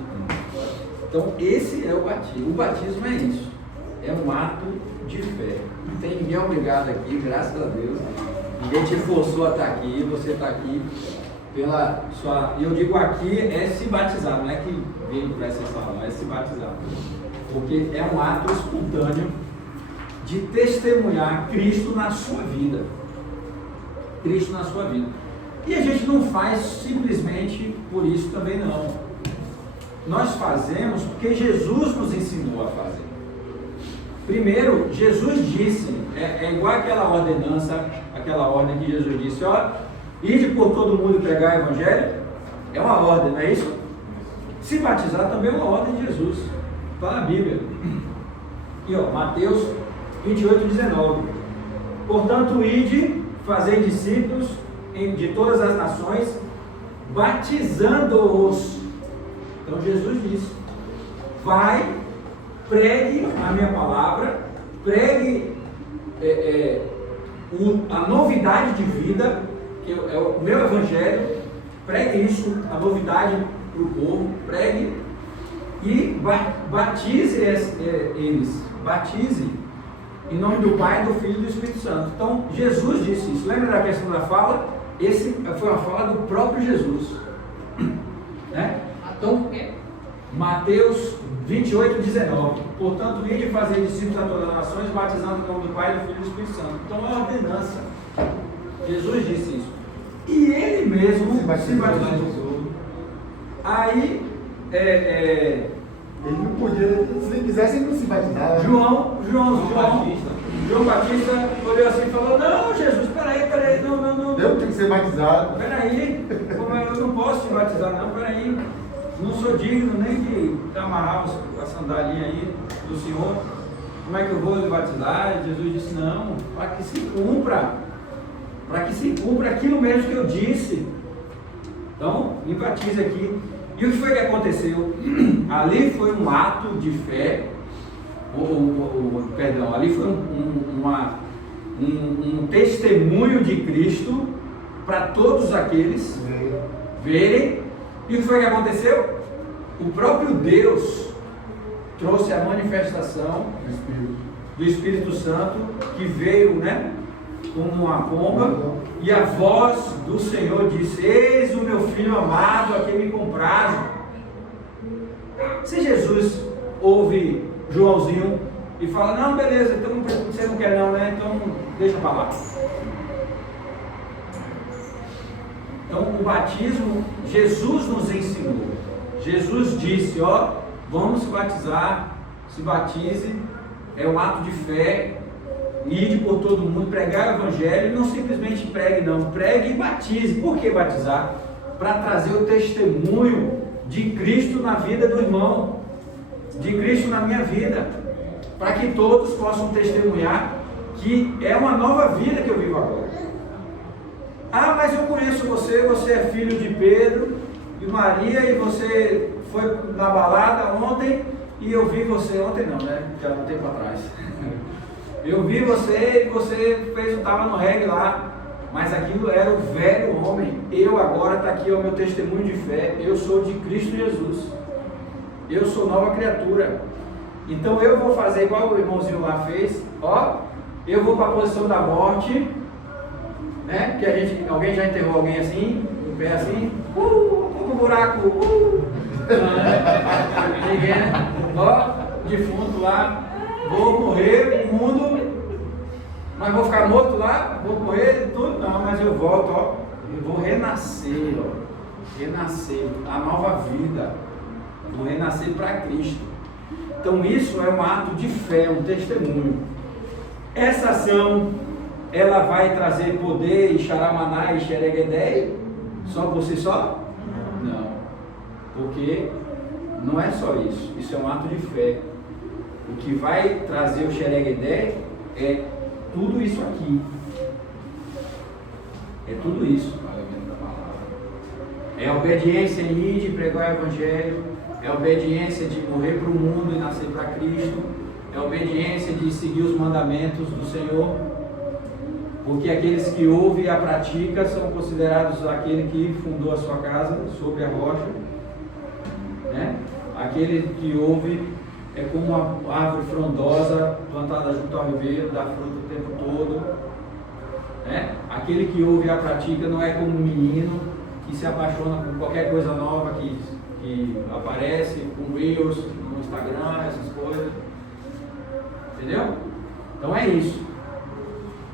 Então, esse é o batismo. O batismo é isso. É um ato de fé. Não tem ninguém obrigado aqui, graças a Deus. Ninguém te forçou a estar aqui. Você está aqui pela sua... Eu digo aqui é se batizar. Não é que veio para essa sala, é se batizar. Porque é um ato espontâneo de testemunhar Cristo na sua vida. Cristo na sua vida. E a gente não faz simplesmente por isso também não. Nós fazemos porque Jesus nos ensinou a fazer. Primeiro, Jesus disse, é igual aquela ordenança, aquela ordem que Jesus disse, ó, ide por todo mundo pregar o Evangelho, é uma ordem, não é isso? Se batizar também é uma ordem de Jesus, está na Bíblia. E ó, Mateus 28:19. Portanto, ide, fazei discípulos de todas as nações, batizando-os. Então Jesus disse, vai, pregue a minha palavra, pregue a novidade de vida, que é o meu evangelho, pregue isso, a novidade para o povo, pregue e batize eles, batize em nome do Pai, do Filho e do Espírito Santo. Então Jesus disse isso. Lembra da questão da fala? Esse foi uma fala do próprio Jesus, né? Então, Mateus 28:19. Portanto, ide fazer discípulos a todas as nações, batizando em nome do Pai, do Filho e do Espírito Santo. Então, é uma ordenança. Jesus disse isso. E ele mesmo se batizou. Aí, Ele não podia, se ele quisesse, ele não se batizava. João Batista olhou assim e falou, não, Jesus, peraí, não. Eu tenho que ser batizado. Peraí, eu não posso te batizar não, peraí. Não sou digno nem de amarrar a sandalinha aí do Senhor. Como é que eu vou lhe batizar? E Jesus disse, não, para que se cumpra aquilo mesmo que eu disse. Então, me batize aqui. E o que foi que aconteceu? Ali foi um ato de fé, ali foi um testemunho de Cristo para todos aqueles verem. E o que foi que aconteceu? O próprio Deus trouxe a manifestação do Espírito Santo, que veio, né, como uma pomba, e a voz do Senhor disse, eis o meu filho amado, a quem me comprazo. Se Jesus ouve Joãozinho e fala, não, beleza, então você não quer não, né, então deixa para lá. Então o batismo, Jesus nos ensinou. Jesus disse, ó, vamos se batizar, se batize, é um ato de fé, ide por todo mundo, pregar o Evangelho, não simplesmente pregue não, pregue e batize. Por que batizar? Para trazer o testemunho de Cristo na vida do irmão, de Cristo na minha vida, para que todos possam testemunhar que é uma nova vida que eu vivo agora. Ah, mas eu conheço você é filho de Pedro e Maria, e você foi na balada ontem, e eu vi você, ontem não, né? Já há um tempo atrás. Eu vi você e você estava no reggae lá, mas aquilo era o velho homem. Eu agora, está aqui o meu testemunho de fé, eu sou de Cristo Jesus. Eu sou nova criatura. Então eu vou fazer igual o irmãozinho lá fez, ó, eu vou para a posição da morte, né? Que alguém já enterrou alguém assim, em pé assim, pro buraco, ninguém, né? Ó, defunto lá, vou morrer no mundo, mas vou ficar morto lá, vou morrer tudo, não, mas eu volto, ó, eu vou renascer, ó, renascer, a nova vida, vou renascer para Cristo. Então isso é um ato de fé, um testemunho. Essa ação, ela vai trazer poder e xaramaná e xereguedei só por si só? Não, porque não é só isso, isso é um ato de fé. O que vai trazer o xereguedei é tudo isso aqui. É tudo isso. É a obediência em ir de pregar o Evangelho, é a obediência de morrer para o mundo e nascer para Cristo, é a obediência de seguir os mandamentos do Senhor, porque aqueles que ouvem e a praticam são considerados aquele que fundou a sua casa sobre a rocha, né? Aquele que ouve é como uma árvore frondosa plantada junto ao ribeiro, dá fruto o tempo todo, né? Aquele que ouve e a pratica não é como um menino que se apaixona por qualquer coisa nova que aparece, com Reels no Instagram, essas coisas, entendeu? Então é isso.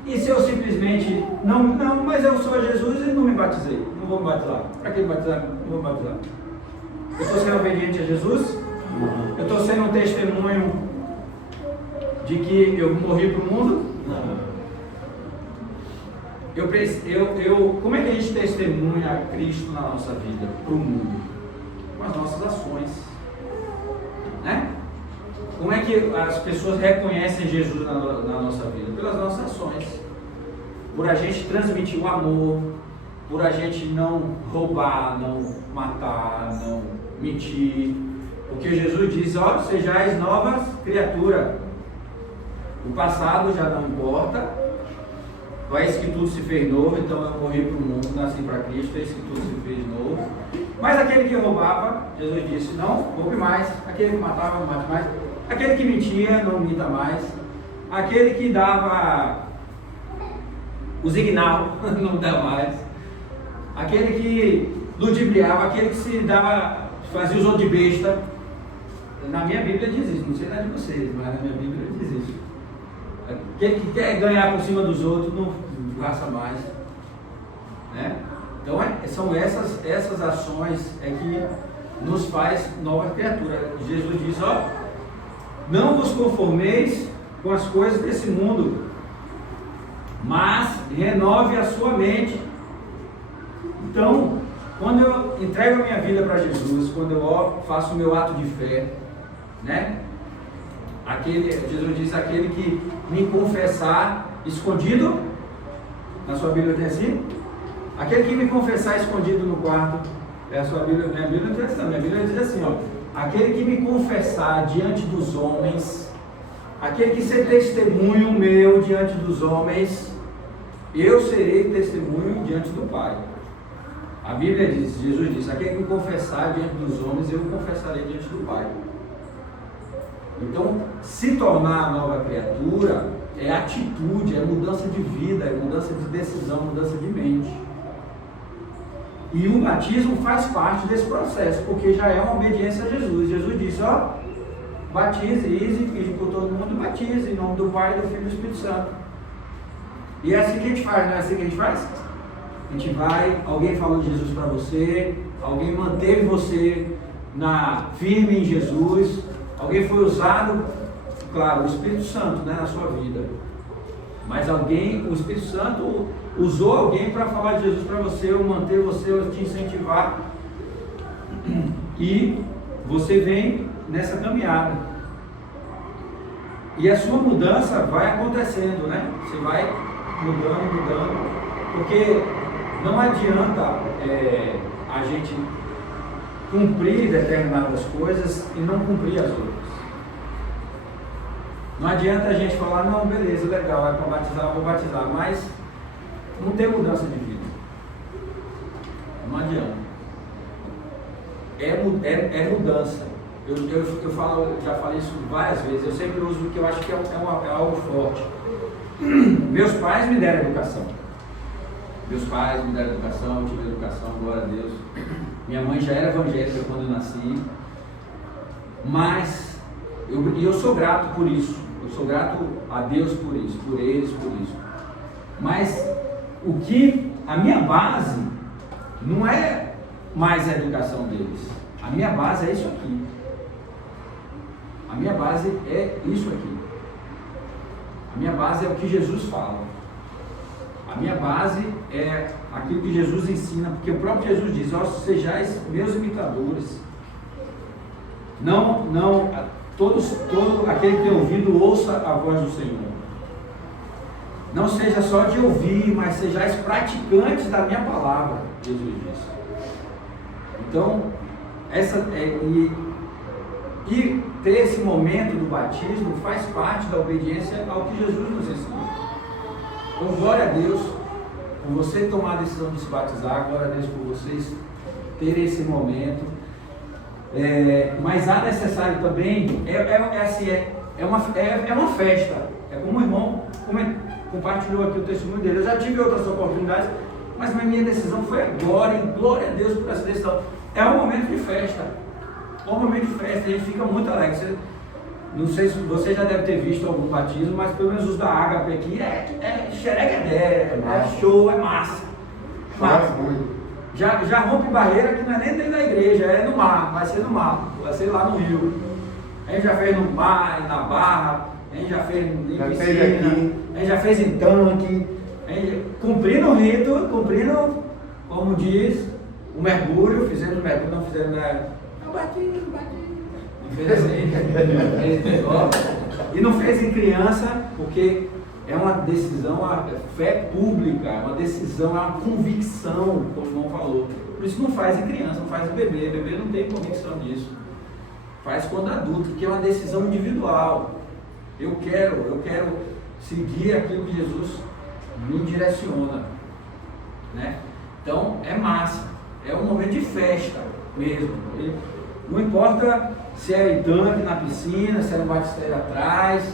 E se eu simplesmente, não, mas eu sou Jesus e não me batizei, não vou me batizar. Para que me batizar? Não vou me batizar. Eu estou sendo obediente a Jesus? Eu estou sendo um testemunho de que eu morri para o mundo? Não. Como é que a gente testemunha Cristo na nossa vida, para o mundo? Com as nossas ações, né? Como é que as pessoas reconhecem Jesus na nossa vida? Pelas nossas ações, por a gente transmitir o amor, por a gente não roubar, não matar, não mentir, porque Jesus diz: ó, sejais novas criaturas, o passado já não importa. Eis que tudo se fez novo, então eu morri para o mundo, nasci para Cristo, eis que tudo se fez novo. Mas aquele que roubava, Jesus disse: não roube mais. Aquele que matava, não mate mais. Aquele que mentia, não minta mais. Aquele que dava o signal, não dá mais. Aquele que ludibriava, aquele que se dava, fazia os outros de besta. Na minha Bíblia diz isso, não sei na de vocês, mas na minha Bíblia diz isso. Aquele que quer ganhar por cima dos outros, não faça mais, né? Então são essas ações que nos faz nova criatura. Jesus diz: ó, não vos conformeis com as coisas desse mundo, mas renove a sua mente. Então, quando eu entrego a minha vida para Jesus, quando eu faço o meu ato de fé, né? Jesus diz: aquele que me confessar escondido, na sua Bíblia tem assim? Aquele que me confessar escondido no quarto, é a sua Bíblia, minha Bíblia não tem assim, minha Bíblia diz assim, ó: aquele que me confessar diante dos homens, aquele que ser testemunho meu diante dos homens, eu serei testemunho diante do Pai. A Bíblia diz, Jesus diz: aquele que me confessar diante dos homens, eu confessarei diante do Pai. Então, se tornar a nova criatura é atitude, é mudança de vida, é mudança de decisão, mudança de mente. E o batismo faz parte desse processo, porque já é uma obediência a Jesus. Jesus disse: ó, batize, ide por todo mundo, batize em nome do Pai, do Filho e do Espírito Santo. E é assim que a gente faz, não é assim que a gente faz? A gente vai, alguém falou de Jesus para você, alguém manteve você firme em Jesus, alguém foi usado, claro, o Espírito Santo, né, na sua vida. Mas o Espírito Santo usou alguém para falar de Jesus para você, ou manter você, ou te incentivar. E você vem nessa caminhada. E a sua mudança vai acontecendo, né? Você vai mudando, porque não adianta a gente cumprir determinadas coisas e não cumprir as outras. Não adianta a gente falar: não, beleza, legal, é para batizar, eu vou batizar, mas não tem mudança de vida. Não adianta. É mudança. Eu já falei isso várias vezes, eu sempre uso porque eu acho que é algo forte. Meus pais me deram educação. Eu tive educação, glória a Deus. Minha mãe já era evangélica quando eu nasci, mas eu sou grato por isso. Eu sou grato a Deus por isso, por eles, por isso. Mas a minha base não é mais a educação deles. A minha base é isso aqui. A minha base é isso aqui. A minha base é o que Jesus fala. A minha base é aquilo que Jesus ensina, porque o próprio Jesus diz: ó, sejais meus imitadores. Todo aquele que tem ouvido, ouça a voz do Senhor. não seja só de ouvir, mas sejais praticantes da minha palavra, Jesus disse. Então, e ter esse momento do batismo faz parte da obediência ao que Jesus nos ensinou. Então, glória a Deus por você tomar a decisão de se batizar, glória a Deus por vocês terem esse momento. Mas há necessário também, é uma festa. É como o irmão compartilhou aqui o testemunho dele. Eu já tive outras oportunidades, mas a minha decisão foi agora, e glória a Deus por essa decisão. É um momento de festa. É um momento de festa, a gente fica muito alegre. Não sei se você já deve ter visto algum batismo, mas pelo menos os da Ágape aqui é xereguedé, é show, é massa. Já rompe barreira que não é nem dentro da igreja, é no mar, vai ser no mar, vai ser lá no rio. A gente já fez no mar, na barra, a gente já fez em piscina, a gente já fez em tanque, cumprindo o rito, cumprindo, como diz, o mergulho, fizemos o mergulho, não fizemos batismo. Não fez assim, e não fez em criança, porque é uma decisão, a fé pública, é uma decisão, é uma convicção, como o irmão falou. Por isso não faz em criança, não faz em bebê. Bebê não tem convicção disso. Faz quando adulto, que é uma decisão individual. Eu quero seguir aquilo que Jesus me direciona, né? Então é massa, é um momento de festa mesmo. Não importa se é em tanque, na piscina, se é no batistério atrás. O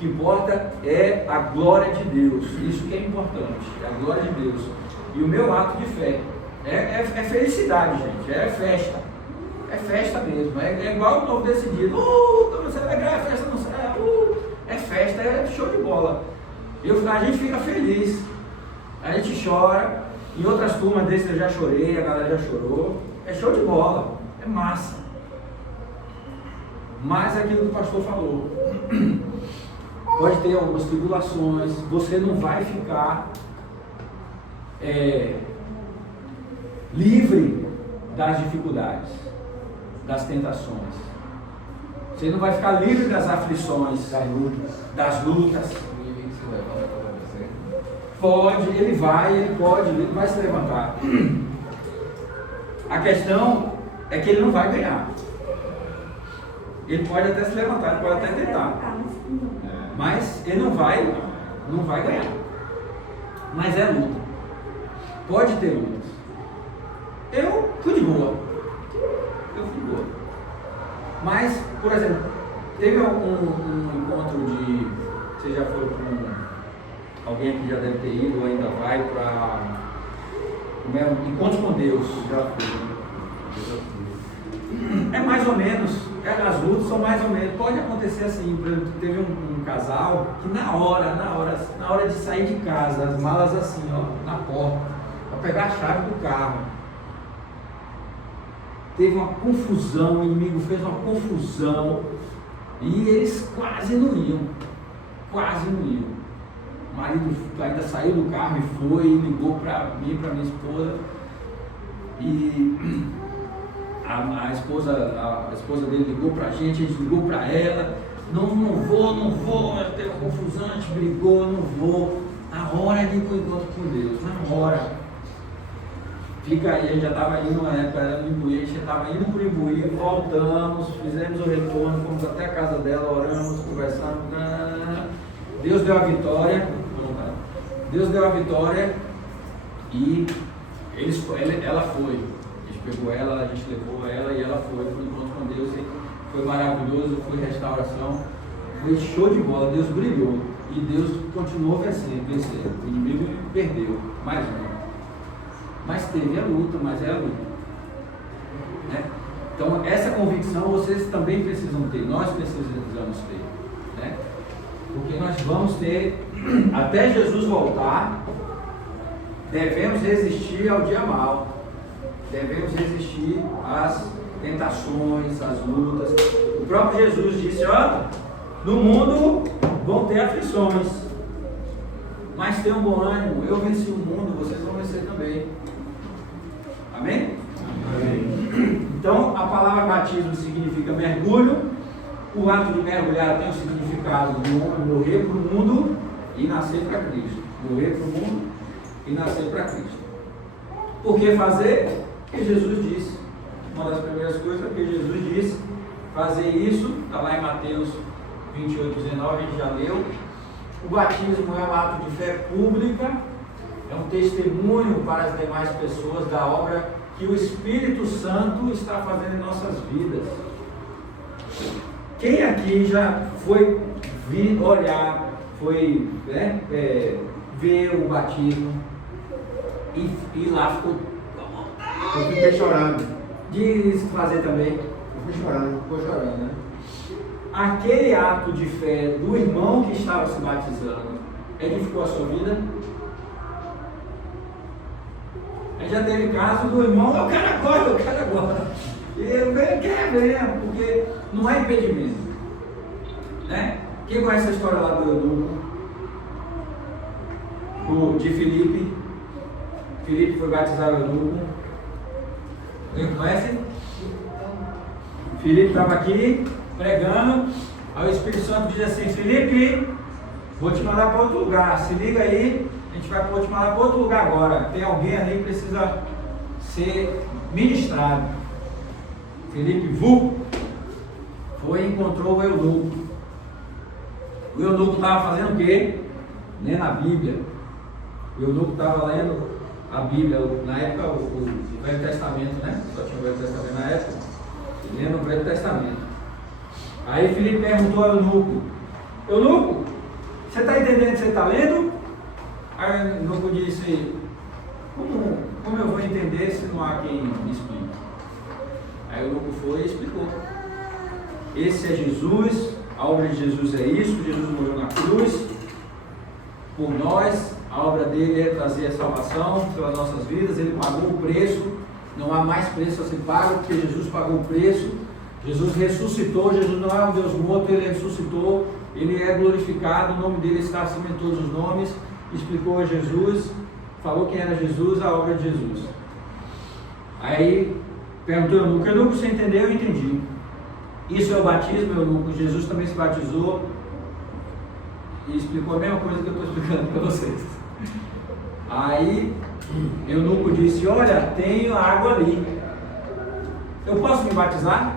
que importa é a glória de Deus. Isso que é importante, é a glória de Deus. E o meu ato de fé é felicidade, gente, é festa. É festa mesmo, é igual o novo decidido. Você vai ganhar festa no céu. É festa, é show de bola. A gente fica feliz, a gente chora. Em outras turmas desses eu já chorei, a galera já chorou. É show de bola, é massa. Mas é aquilo que o pastor falou. Pode ter algumas tribulações, você não vai ficar livre das dificuldades, das tentações. Você não vai ficar livre das aflições, das lutas. Ele vai se levantar. A questão é que ele não vai ganhar. Ele pode até se levantar, ele pode até tentar. Mas ele não vai ganhar. Mas é luta. Pode ter lutas. Eu fui de boa. Mas, por exemplo, teve um encontro de... Você já foi com alguém que já deve ter ido ou ainda vai para... Encontro com Deus. Já fui. É mais ou menos, as lutas são mais ou menos. Pode acontecer assim, por exemplo, teve um casal que na hora de sair de casa, as malas assim, ó, na porta, para pegar a chave do carro. Teve uma confusão, o inimigo fez uma confusão e eles quase não iam. O marido ainda saiu do carro e foi, ligou para mim, para minha esposa, e a esposa dele ligou para a gente ligou para ela, não vou, teve uma confusão, a gente brigou, não vou. Na hora de ir para o encontro com Deus, na hora. Fica aí, a gente já estava indo na época, era no Imbuí, a gente estava indo para o Imbuí, voltamos, fizemos o retorno, fomos até a casa dela, oramos, conversamos. Deus deu a vitória, e ela foi. A gente pegou ela, a gente levou ela e ela foi para o encontro com Deus. E foi maravilhoso, foi restauração, foi show de bola. Deus brilhou e Deus continuou vencendo. O inimigo perdeu, mais um. Mas teve a luta, mas é a luta, né? Então essa convicção vocês também precisam ter, nós precisamos ter, né? Porque nós vamos ter, até Jesus voltar, devemos resistir ao dia mau, devemos resistir às tentações, às lutas. O próprio Jesus disse, no mundo vão ter aflições, mas tenham bom ânimo, eu venci o mundo, vocês vão vencer também. Amém? Amém. Então a palavra batismo significa mergulho. O ato de mergulhar tem o significado de morrer para o mundo e nascer para Cristo. Morrer para o mundo e nascer para Cristo. Por que fazer? Porque Jesus disse. Uma das primeiras coisas é que Jesus disse, fazer isso, está lá em Mateus 28, 19, a gente já leu. O batismo é um ato de fé pública, é um testemunho para as demais pessoas da obra que o Espírito Santo está fazendo em nossas vidas. Quem aqui já foi olhar, foi ver o batismo e lá ficou Eu fiquei chorando. de fazer também? Eu fui chorando. Ficou chorando, né? Aquele ato de fé do irmão que estava se batizando edificou a sua vida? A gente já teve caso do irmão, eu quero agora. E eu quero mesmo, porque não há impedimento. Né? Quem conhece a história lá do eunuco? De Filipe? Filipe foi batizar o eunuco. Alguém conhece? Filipe estava aqui pregando, aí o Espírito Santo diz assim: Filipe, vou te mandar para outro lugar, se liga aí, a gente vai te mandar para outro lugar agora. Tem alguém ali que precisa ser ministrado. Filipe foi e encontrou o eunuco. O eunuco estava fazendo o quê? Lendo a Bíblia. O eunuco estava lendo a Bíblia, na época o Velho Testamento, né? Só tinha o Velho Testamento na época, lendo o Velho Testamento. Aí Filipe perguntou ao eunuco: Eunuco, você está entendendo o que você está lendo? Aí o eunuco disse: como eu vou entender se não há quem me explique? Aí o eunuco foi e explicou. Esse é Jesus, a obra de Jesus é isso, Jesus morreu na cruz por nós, a obra dele é trazer a salvação pelas nossas vidas, ele pagou o preço, não há mais preço a ser pago, porque Jesus pagou o preço. Jesus ressuscitou, Jesus não é um Deus morto, ele ressuscitou, ele é glorificado, o nome dele está acima de todos os nomes. Explicou a Jesus, falou quem era Jesus, a obra de Jesus. Aí perguntou ao eunuco: eunuco, você entendeu? Eu entendi. Isso é o batismo, eunuco. Jesus também se batizou e explicou a mesma coisa que eu estou explicando para vocês. Aí eunuco disse: olha, tenho água ali, eu posso me batizar?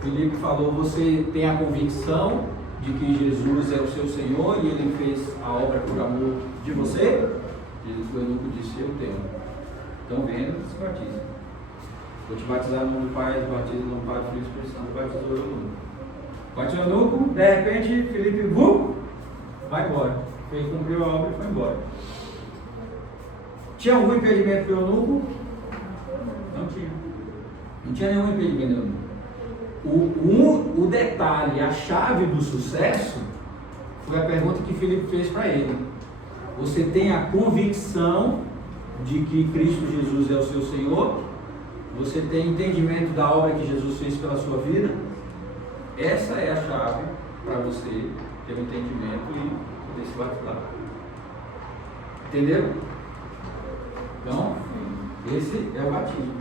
Filipe falou: você tem a convicção de que Jesus é o seu Senhor e ele fez a obra por amor de você? O eunuco disse: eu tenho. Então venha e se batiza. Vou te batizar no nome do Pai, do batismo no nome do Pai, do Filho e do Espírito Santo. Batizou o eunuco. Batizou o eunuco, de repente Filipe vai embora. Ele cumpriu a obra e foi embora. Tinha algum impedimento para o eunuco? Não tinha. Não tinha nenhum impedimento do eunuco. O detalhe, a chave do sucesso foi a pergunta que Filipe fez para ele: você tem a convicção de que Cristo Jesus é o seu Senhor? Você tem entendimento da obra que Jesus fez pela sua vida? Essa é a chave para você ter um entendimento e poder se batizar. Entenderam? Então, esse é o batismo.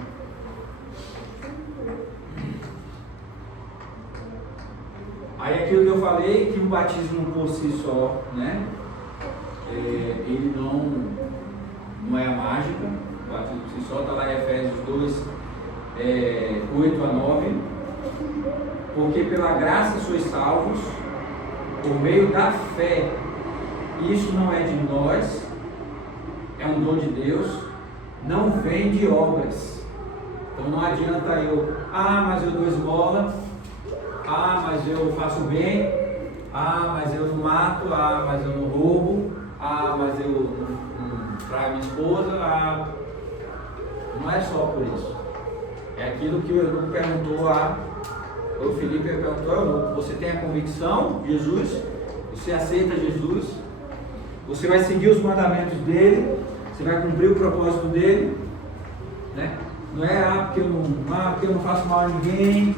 Aí aquilo que eu falei, que o batismo por si só, né? Ele não é a mágica. O batismo por si só está lá em Efésios 2, 8 a 9. Porque pela graça sois salvos, por meio da fé. Isso não é de nós, é um dom de Deus, não vem de obras. Então não adianta mas eu dou esmola, mas eu faço bem, mas eu não mato, mas eu não roubo, mas eu não traio minha esposa, não é só por isso. É aquilo que o eunuco perguntou o Filipe perguntou ao eunuco: você tem a convicção de Jesus? Você aceita Jesus? Você vai seguir os mandamentos dele? Você vai cumprir o propósito dele? Né? Não é porque eu não faço mal a ninguém.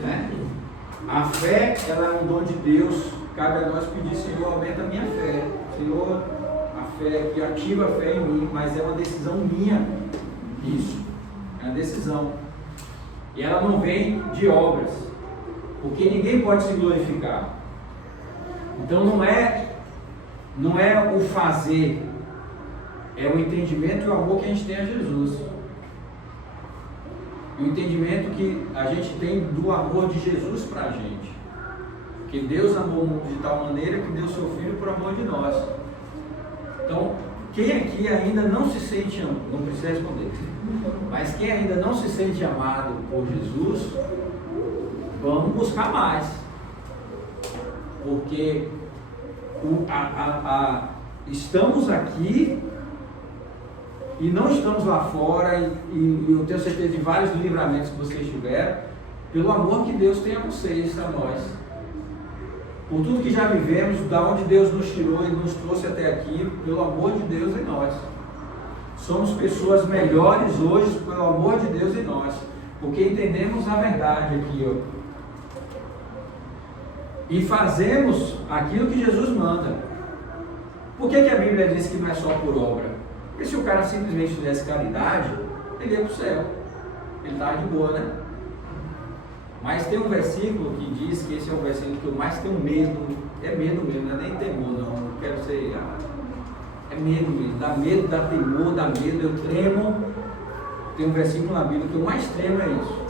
Né? A fé, ela é um dom de Deus. Cabe a nós pedir: Senhor, aumenta a minha fé. Senhor, a fé que ativa a fé em mim, mas é uma decisão minha. Isso, é uma decisão. E ela não vem de obras, porque ninguém pode se glorificar. Então não é o fazer, é o entendimento e o amor que a gente tem a Jesus. E o entendimento que a gente tem do amor de Jesus para a gente. Que Deus amou o mundo de tal maneira que deu seu Filho por amor de nós. Então, quem aqui ainda não se sente amado, não precisa responder, mas quem ainda não se sente amado por Jesus, vamos buscar mais. Porque estamos aqui e não estamos lá fora, e eu tenho certeza de vários livramentos que vocês tiveram, pelo amor que Deus tem a vocês, a nós. Por tudo que já vivemos, da onde Deus nos tirou e nos trouxe até aqui, pelo amor de Deus em nós. Somos pessoas melhores hoje, pelo amor de Deus em nós, porque entendemos a verdade aqui, ó. E fazemos aquilo que Jesus manda. Por que a Bíblia diz que não é só por obra? Porque se o cara simplesmente fizesse caridade, ele ia para o céu. Ele estava de boa, né? Mas tem um versículo que diz que esse é o versículo que eu mais tenho medo. É medo mesmo, não é nem temor, não quero ser... É medo mesmo, dá temor, dá medo, eu tremo. Tem um versículo na Bíblia que eu mais tremo é isso.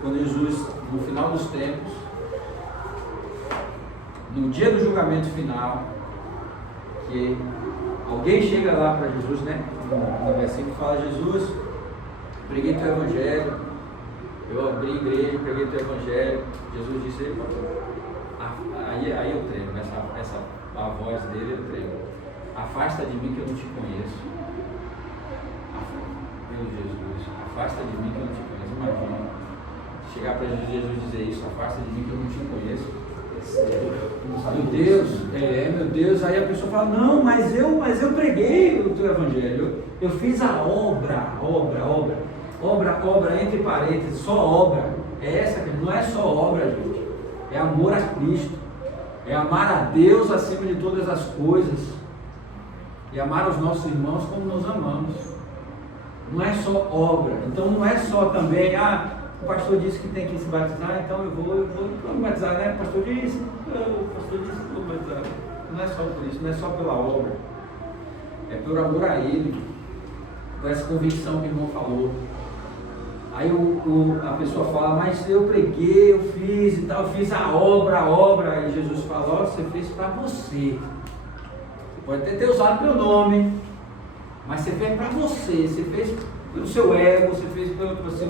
Quando Jesus, no final dos tempos, no dia do julgamento final, que alguém chega lá para Jesus, né? No versículo fala: Jesus, preguei teu evangelho, eu abri a igreja, preguei teu evangelho. Jesus disse: aí eu tremo, a voz dele eu tremo. Afasta de mim que eu não te conheço. Meu Jesus, afasta de mim que eu não te conheço. Imagina chegar para Jesus dizer isso: afasta de mim que eu não te conheço. Meu Deus, aí a pessoa fala: não, mas eu preguei o teu evangelho, eu fiz a obra, entre parênteses, só obra. É essa que não é só obra, gente, é amor a Cristo, é amar a Deus acima de todas as coisas, e amar os nossos irmãos como nos amamos. Não é só obra. Então não é só também, o pastor disse que tem que se batizar, então eu vou me batizar, né? O pastor disse que vou batizar. Não é só por isso, não é só pela obra, é pelo amor a Ele, com essa convicção que o irmão falou. Aí a pessoa fala: mas eu preguei, eu fiz e tal, eu fiz a obra, e Jesus fala: você fez para você. Você pode até ter usado meu nome, mas você fez para você fez pelo seu ego, você fez para você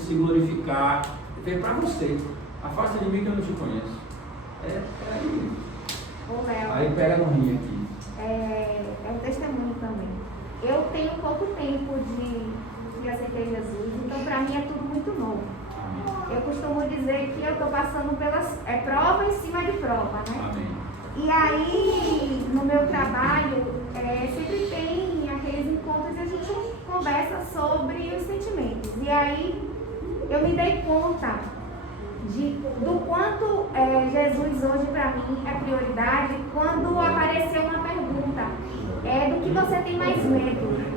se glorificar, você fez para você. Afasta de mim que eu não te conheço. É aí. Aí pega no rim aqui. É um testemunho também. Eu tenho pouco tempo de aceitar Jesus, então para mim é tudo muito novo. Eu costumo dizer que eu estou passando pelas prova em cima de prova, né? Amém. E aí, no meu trabalho, sempre tem aqueles encontros e a gente conversa sobre os sentimentos. E aí, eu me dei conta do quanto Jesus hoje para mim é prioridade quando apareceu uma pergunta: do que você tem mais medo?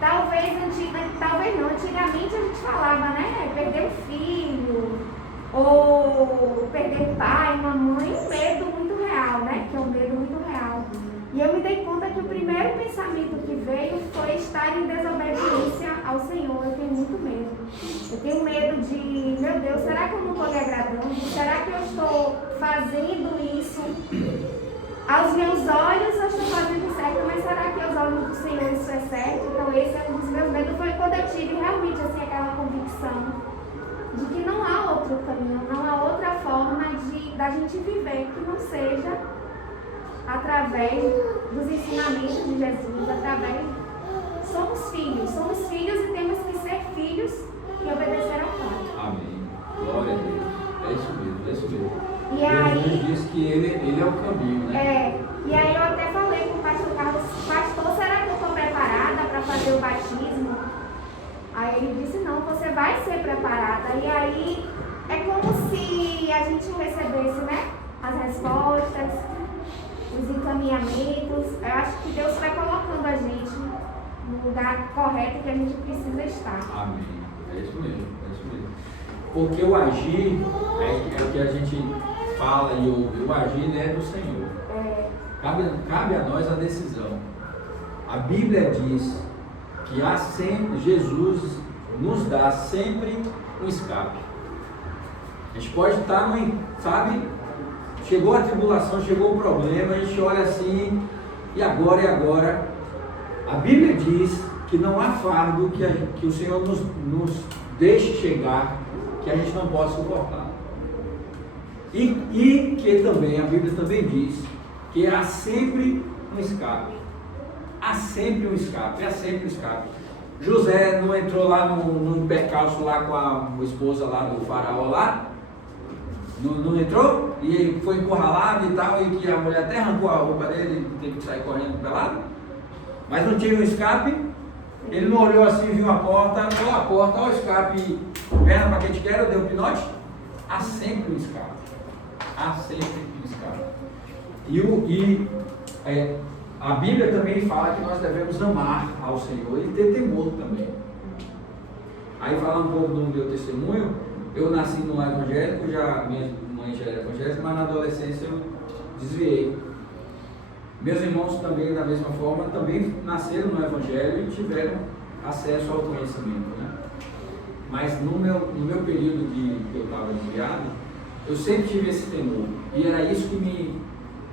Talvez não, antigamente a gente falava, né? Perder um filho, ou perder um pai, uma mãe, um medo muito real, né? Que é um medo muito real. E eu me dei conta que o primeiro pensamento que veio foi estar em desobediência ao Senhor. Eu tenho muito medo. Eu tenho medo de, meu Deus, será que eu não estou lhe agradando? Será que eu estou fazendo isso? Aos meus olhos eu estou fazendo certo, mas será que aos olhos do Senhor isso é certo? Então esse é um dos meus medos. Foi quando eu tive realmente assim, aquela convicção de que não há outro caminho, não há outra forma da gente viver que não seja através dos ensinamentos de Jesus, somos filhos e temos que ser filhos e obedecer ao Pai. Amém. Glória a Deus. É isso mesmo. E aí, Jesus disse que ele é o caminho, né? E aí eu até falei com o pastor Carlos: pastor, será que eu estou preparada para fazer o batismo? Aí ele disse: não, você vai ser preparada. E aí é como se a gente recebesse, né, as respostas, os encaminhamentos. Eu acho que Deus vai colocando a gente no lugar correto que a gente precisa estar. Amém. É isso mesmo. Porque o agir é o que a gente fala e ouve, o agir é do Senhor. Cabe a nós a decisão. A Bíblia diz que há sempre, Jesus nos dá sempre um escape. A gente pode estar, sabe, chegou a tribulação, chegou o problema, a gente olha assim, e agora? A Bíblia diz que não há fardo que o Senhor nos deixe chegar, que a gente não possa suportar. E que também, a Bíblia também diz, que há sempre um escape. Há sempre um escape. José não entrou lá no percalço lá com a esposa lá do faraó lá? Não entrou? E ele foi encurralado e tal, e que a mulher até arrancou a roupa dele e teve que sair correndo pelado? Mas não tinha um escape? Ele não olhou assim, viu a porta, olha o escape, perna para quem te quer, deu pinote? Há sempre um escape. A Bíblia também fala que nós devemos amar ao Senhor e ter temor também. Aí falar um pouco do meu testemunho, eu nasci num evangélico, minha mãe já era evangélica, mas na adolescência eu desviei. Meus irmãos também, da mesma forma, também nasceram no evangelho e tiveram acesso ao conhecimento, né? Mas no meu período que eu estava desviado, eu sempre tive esse temor, e era isso que me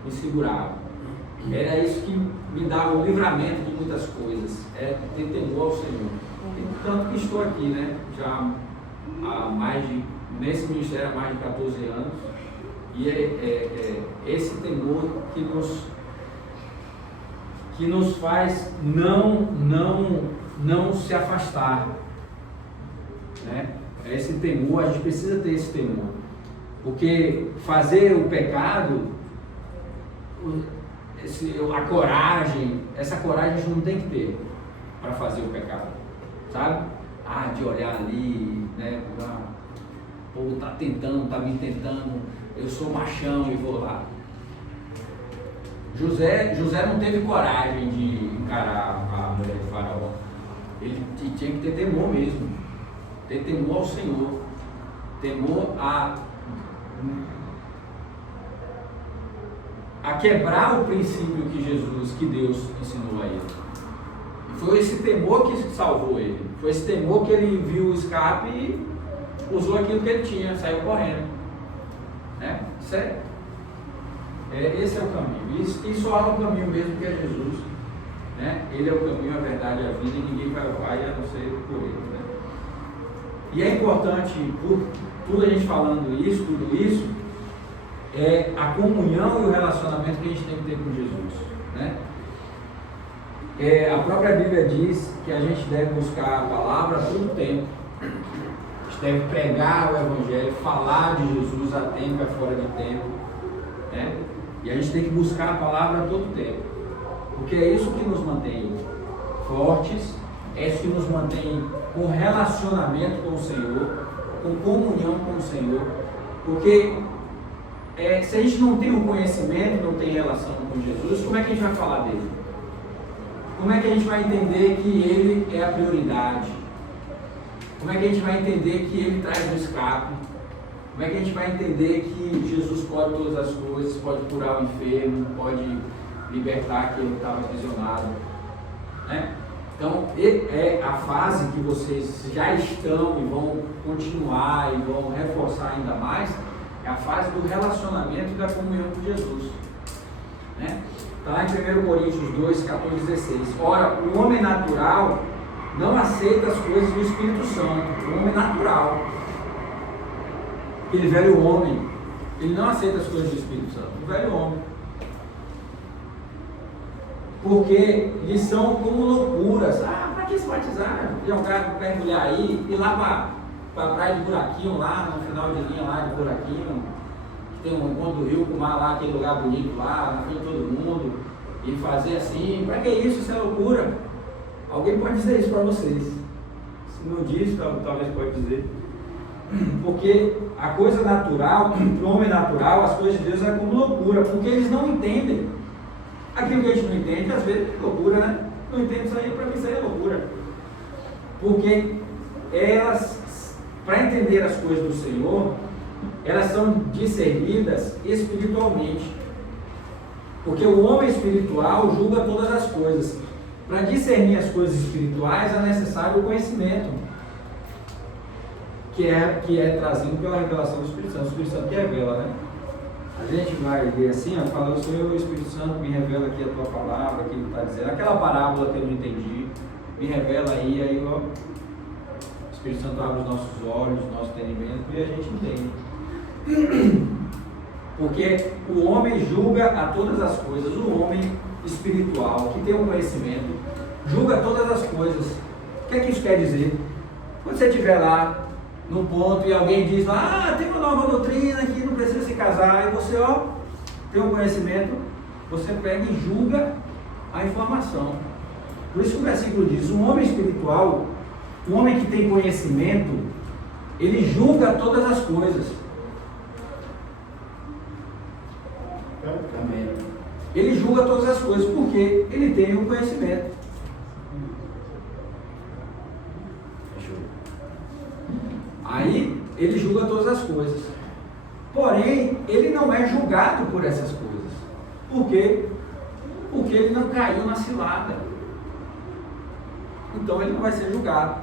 segurava, era isso que me dava o livramento de muitas coisas, é ter temor ao Senhor. E tanto que estou aqui, né, já nesse ministério há mais de 14 anos, e é esse temor que nos faz não se afastar, né? Esse temor, a gente precisa ter esse temor, porque fazer o pecado, essa coragem a gente não tem que ter para fazer o pecado, sabe? De olhar ali, né? Pô, tá me tentando, eu sou machão e vou lá. José não teve coragem de encarar a mulher de Faraó. Ele tinha que ter temor mesmo, ter temor ao Senhor, temor a quebrar o princípio que Deus ensinou a ele. E foi esse temor que salvou ele, foi esse temor que ele viu o escape e usou aquilo que ele tinha, saiu correndo, né? Certo? Esse é o caminho, e só há um caminho mesmo, que é Jesus, né? Ele é o caminho, a verdade e a vida, e ninguém vai ao Pai a não ser por ele, né? E é importante, por tudo a gente falando tudo isso, é a comunhão e o relacionamento que a gente tem que ter com Jesus, né? A própria Bíblia diz que a gente deve buscar a palavra a todo tempo, a gente deve pregar o Evangelho, falar de Jesus a tempo e fora de tempo, né? E a gente tem que buscar a palavra a todo tempo, porque é isso que nos mantém fortes, é isso que nos mantém com relacionamento com o Senhor, com comunhão com o Senhor, porque se a gente não tem o conhecimento, não tem relação com Jesus, como é que a gente vai falar dele? Como é que a gente vai entender que ele é a prioridade? Como é que a gente vai entender que ele traz o escape? Como é que a gente vai entender que Jesus pode todas as coisas, pode curar o enfermo, pode libertar aquele que estava aprisionado, né? Então, é a fase que vocês já estão e vão continuar e vão reforçar ainda mais, é a fase do relacionamento e da comunhão com Jesus, né? Está lá em 1 Coríntios 2, 14 e 16. Ora, o homem natural não aceita as coisas do Espírito Santo. O homem natural, aquele velho homem, ele não aceita as coisas do Espírito Santo. O velho homem. Porque eles são como loucuras. Para que se batizar? Jogar, mergulhar aí, ir lá para a praia de Buraquinho, lá no final de linha lá de Buraquinho, que tem um encontro do rio, com o mar lá, aquele lugar bonito lá, na frente de todo mundo, e fazer assim. Para que isso? Isso é loucura. Alguém pode dizer isso para vocês. Se não diz, talvez pode dizer. Porque a coisa natural, para o homem natural, as coisas de Deus é como loucura, porque eles não entendem. Aquilo que a gente não entende, às vezes é loucura, né? Não entende isso aí, para mim isso aí é loucura. Porque elas, para entender as coisas do Senhor, elas são discernidas espiritualmente. Porque o homem espiritual julga todas as coisas. Para discernir as coisas espirituais é necessário o conhecimento, que é trazido pela revelação do Espírito Santo. O Espírito Santo que revela, né? A gente vai ver assim, ó, fala, o Senhor, o Espírito Santo me revela aqui a tua palavra, aquilo que está dizendo, aquela parábola que eu não entendi, me revela aí ó, o Espírito Santo abre os nossos olhos, o nosso entendimento e a gente entende. Porque o homem julga a todas as coisas, o homem espiritual, que tem um conhecimento, julga todas as coisas. O que é que isso quer dizer? Quando você estiver lá, num ponto, e alguém diz lá, tem uma nova doutrina que não precisa se casar, e você, ó, tem um conhecimento, você pega e julga a informação. Por isso que o versículo diz, um homem espiritual, um homem que tem conhecimento, ele julga todas as coisas. Amém. Ele julga todas as coisas, porque ele tem o conhecimento. Aí, ele julga todas as coisas. Porém, ele não é julgado por essas coisas. Por quê? Porque ele não caiu na cilada. Então, ele não vai ser julgado.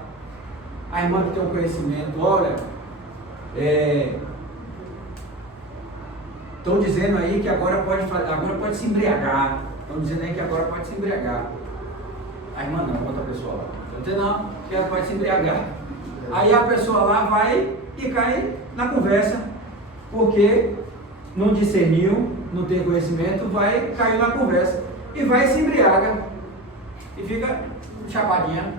A irmã que tem um conhecimento, olha, estão dizendo aí que agora pode se embriagar. Estão dizendo aí que agora pode se embriagar. A irmã não, outra pessoa lá. Estão dizendo não, que ela pode se embriagar. Aí a pessoa lá vai e cai na conversa, porque não discerniu, não tem conhecimento, vai cair na conversa e vai se embriaga e fica chapadinha.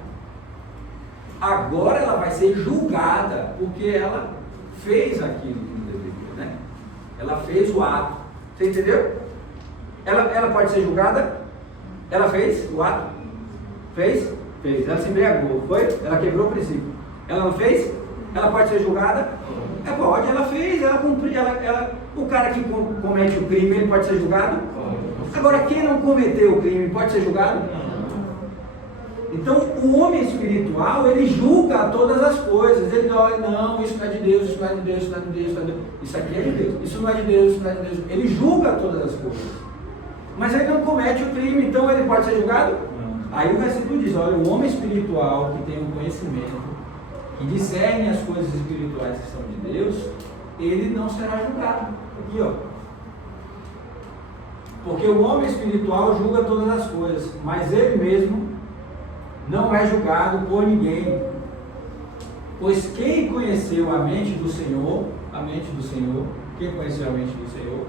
Agora ela vai ser julgada, porque ela fez aquilo que não deveria, né? Ela fez o ato. Você entendeu? Ela pode ser julgada? Ela fez o ato? Fez? Fez. Ela se embriagou, foi? Ela quebrou o princípio. Ela não fez? Ela pode ser julgada? Pode, ela fez, ela cumpriu. O cara que comete o crime, ele pode ser julgado? Agora, quem não cometeu o crime pode ser julgado? Então, o homem espiritual, ele julga todas as coisas. Ele diz, olha, não, isso não é de Deus, isso não é de Deus, isso não é de Deus, isso não é de Deus. Isso aqui é de Deus, isso não é de Deus, isso não é de Deus. Ele julga todas as coisas. Mas ele não comete o crime, então ele pode ser julgado? Aí o versículo diz, olha, o homem espiritual que tem um conhecimento, que discerne as coisas espirituais que são de Deus, ele não será julgado. Aqui, ó. Porque o homem espiritual julga todas as coisas, mas ele mesmo não é julgado por ninguém. Pois quem conheceu a mente do Senhor, quem conheceu a mente do Senhor?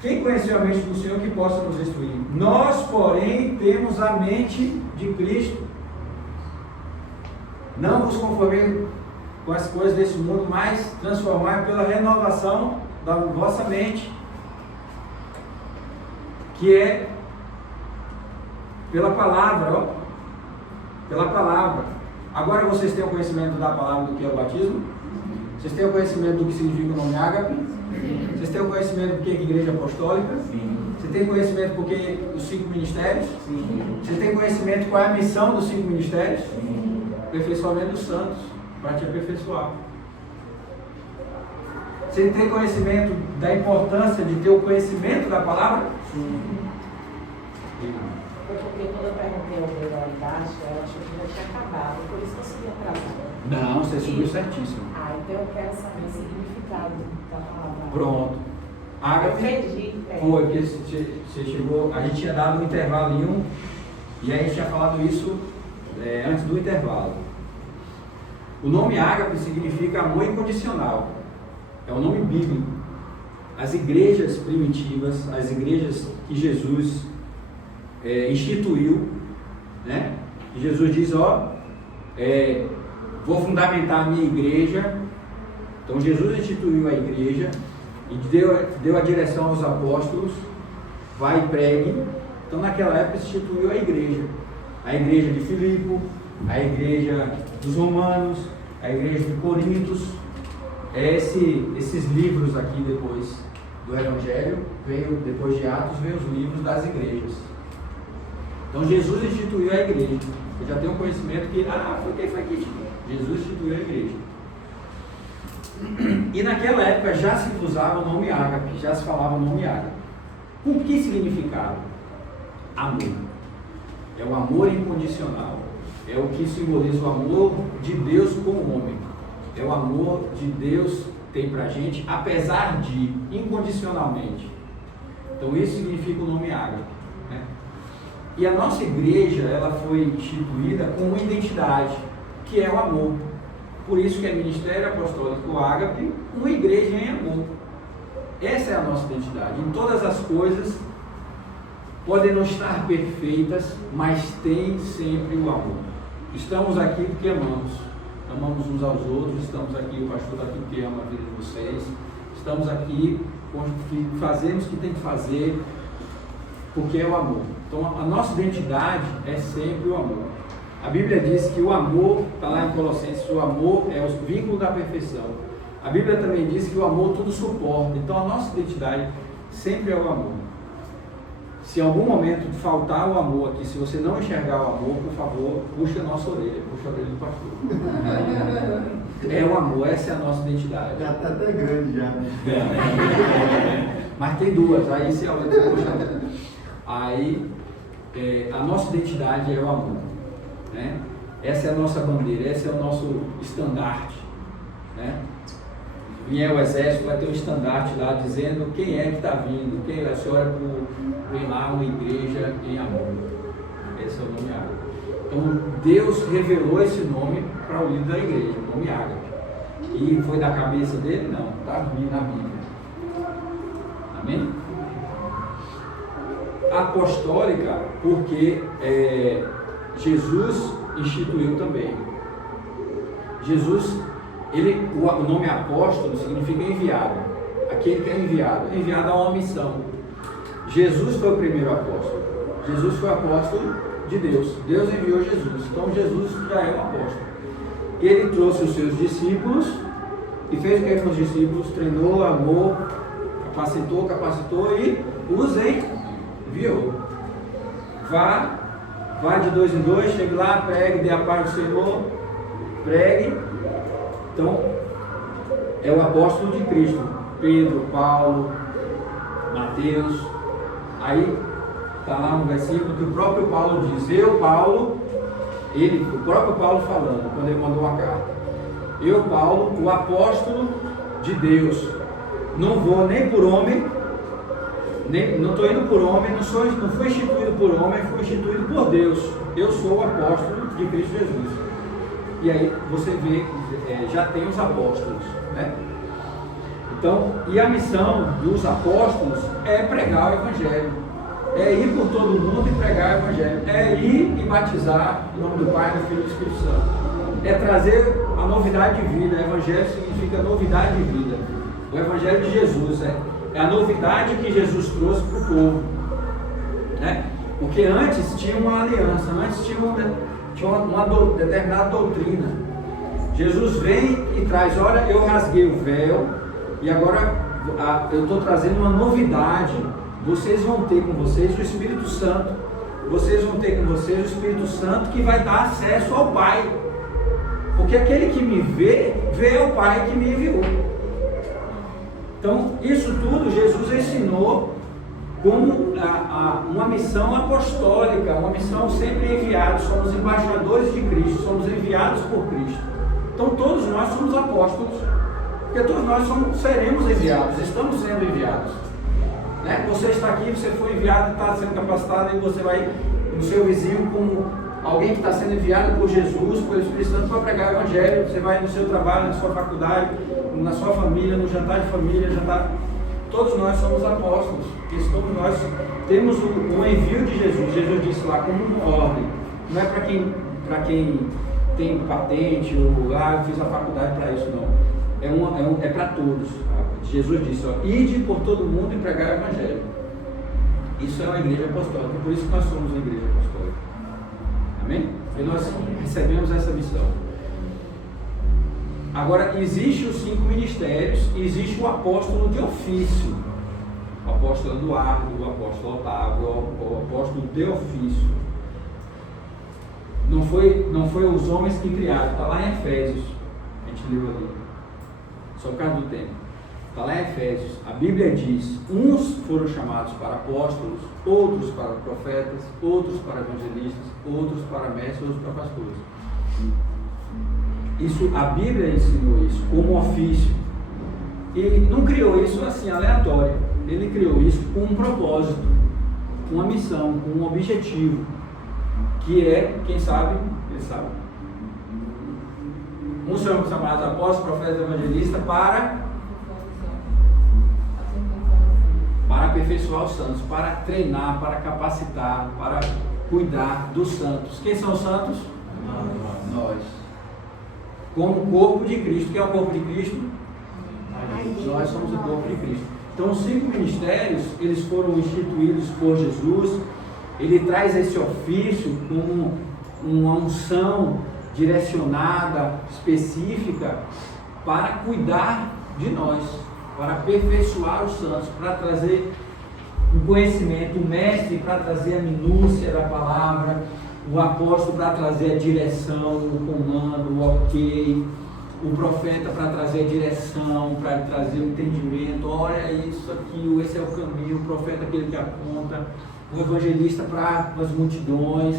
Quem conheceu a mente do Senhor que possa nos instruir? Nós, porém, temos a mente de Cristo. Não vos conformeis com as coisas desse mundo, mas transformai pela renovação da vossa mente, que é pela palavra, ó. Pela palavra. Agora vocês têm o conhecimento da palavra do que é o batismo? Vocês têm o conhecimento do que significa o nome ágape? Vocês têm o conhecimento do que é igreja apostólica? Sim. Você tem conhecimento do que os 5 ministérios? Sim. Você tem conhecimento qual é a missão dos 5 ministérios? Sim. Aperfeiçoamento dos santos, para te aperfeiçoar. Você tem conhecimento da importância de ter o conhecimento da palavra? Sim. Porque quando eu perguntei ao meu lá embaixo, ela achou que já tinha acabado, por isso que eu segui atrasada. Não, você subiu certíssimo. Então eu quero saber o significado da palavra. Pronto. Ágape. Eu entendi. Foi, porque você chegou, a gente tinha dado um intervalinho e aí a gente tinha falado isso antes do intervalo. O nome ágape significa amor incondicional. É um nome bíblico. As igrejas primitivas, as igrejas que Jesus instituiu, né? E Jesus diz, vou fundamentar a minha igreja. Então Jesus instituiu a igreja e deu a direção aos apóstolos, vai e pregue. Então naquela época se instituiu a igreja de Filipe, a igreja dos Romanos, a igreja de Corintos. Esses livros aqui depois do Evangelho, depois de Atos, veio os livros das igrejas. Então Jesus instituiu a igreja. Eu já tenho um conhecimento que, foi quem foi que Jesus instituiu a igreja. E naquela época já se usava o nome ágape, já se falava o nome ágape. Com que significado? Amor. É o amor incondicional. É o que simboliza o amor de Deus com o homem. É o amor de Deus tem pra gente, apesar de, incondicionalmente. Então isso significa o nome ágape, né? E a nossa igreja, ela foi instituída com uma identidade, que é o amor. Por isso que é Ministério Apostólico Ágape, uma igreja em amor. Essa é a nossa identidade. Em todas as coisas podem não estar perfeitas, mas tem sempre o amor. Estamos aqui porque amamos. Amamos uns aos outros, estamos aqui, o pastor está aqui porque ama a vida de vocês. Estamos aqui, fazemos o que tem que fazer, porque é o amor. Então a nossa identidade é sempre o amor. A Bíblia diz que o amor, está lá em Colossenses, o amor é o vínculo da perfeição. A Bíblia também diz que o amor tudo suporta. Então a nossa identidade sempre é o amor. Se em algum momento faltar o amor aqui, se você não enxergar o amor, por favor, puxa a nossa orelha, puxa a orelha do pastor. É o amor, essa é a nossa identidade. Já está até grande já. Mas tem duas, aí se a outra puxa. Aí a nossa identidade é o amor, né? Essa é a nossa bandeira, esse é o nosso estandarte, né? Vier o exército, vai ter um estandarte lá dizendo quem é que está vindo, quem a senhora vem lá uma igreja em amor. Esse é o nome Ágape. Então Deus revelou esse nome para o líder da igreja, o nome Ágape. E foi da cabeça dele? Não, está na Bíblia. Amém? Apostólica, porque Jesus instituiu também. Jesus, o nome apóstolo significa enviado. Aquele que é enviado a uma missão. Jesus foi o primeiro apóstolo. Jesus foi apóstolo de Deus. Deus enviou Jesus. Então Jesus já é um apóstolo. Ele trouxe os seus discípulos e fez o que com os discípulos? Treinou, amou, capacitou e os enviou. Vá de 2 em 2, chegue lá, pregue, dê a paz do Senhor, pregue. Então, é o apóstolo de Cristo. Pedro, Paulo, Mateus. Aí está lá no versículo que o próprio Paulo diz, o próprio Paulo falando, quando ele mandou uma carta. Eu, Paulo, o apóstolo de Deus, não vou nem por homem, não estou indo por homem, não fui instituído por homem, fui instituído por Deus. Eu sou o apóstolo de Cristo Jesus. E aí você vê, já tem os apóstolos, né? Então, e a missão dos apóstolos é pregar o Evangelho, é ir por todo mundo e pregar o Evangelho, é ir e batizar em nome do Pai, do Filho e do Espírito Santo, é trazer a novidade de vida. O Evangelho significa novidade de vida. O Evangelho de Jesus é a novidade que Jesus trouxe para o povo, né? Porque antes tinha uma aliança, antes tinha uma determinada doutrina. Jesus vem e traz, olha, eu rasguei o véu e agora eu estou trazendo uma novidade. Vocês vão ter com vocês o Espírito Santo. Vocês vão ter com vocês o Espírito Santo que vai dar acesso ao Pai. Porque aquele que me vê ao Pai que me enviou. Então, isso tudo Jesus ensinou como uma missão apostólica, uma missão sempre enviada. Somos embaixadores de Cristo, somos enviados por Cristo. Então todos nós somos apóstolos, porque todos nós seremos enviados, estamos sendo enviados, né? Você está aqui, você foi enviado, está sendo capacitado, e você vai no seu vizinho como alguém que está sendo enviado por Jesus, pelo Espírito Santo, para pregar o Evangelho. Você vai no seu trabalho, na sua faculdade, na sua família, no jantar de família, todos nós somos apóstolos, porque todos nós temos o envio de Jesus. Jesus disse lá como uma ordem, não é para quem tem patente ou eu fiz a faculdade para isso, não. É para todos. Jesus disse, ide por todo mundo e pregar o Evangelho. Isso é uma igreja apostólica, por isso que nós somos uma igreja apostólica. Amém? E nós recebemos essa missão. Agora, existem os 5 ministérios e existe o apóstolo de ofício. O apóstolo Eduardo, o apóstolo Otávio, o apóstolo de ofício. Não foi os homens que criaram, está lá em Efésios, a gente leu ali. só por causa do tempo. Está lá em Efésios, a Bíblia diz: uns foram chamados para apóstolos, outros para profetas, outros para evangelistas, outros para mestres, outros para pastores. Isso, a Bíblia ensinou isso como ofício. Ele não criou isso assim aleatório. Ele criou isso com um propósito, com uma missão, com um objetivo, que é, quem sabe, ele sabe. Uns são chamados apóstolos, profetas, evangelistas para aperfeiçoar os santos, para treinar, para capacitar, para cuidar dos santos. Quem são os santos? Nós. Como corpo de Cristo. Quem é o corpo de Cristo? Nós somos o corpo de Cristo. Então, os 5 ministérios, eles foram instituídos por Jesus. Ele traz esse ofício como uma unção direcionada, específica, para cuidar de nós, para aperfeiçoar os santos, para trazer o conhecimento, o mestre para trazer a minúcia da palavra, o apóstolo para trazer a direção, o comando, o ok, o profeta para trazer a direção, para trazer o entendimento. Olha isso aqui, esse é o caminho. O profeta é aquele que aponta, o evangelista para as multidões,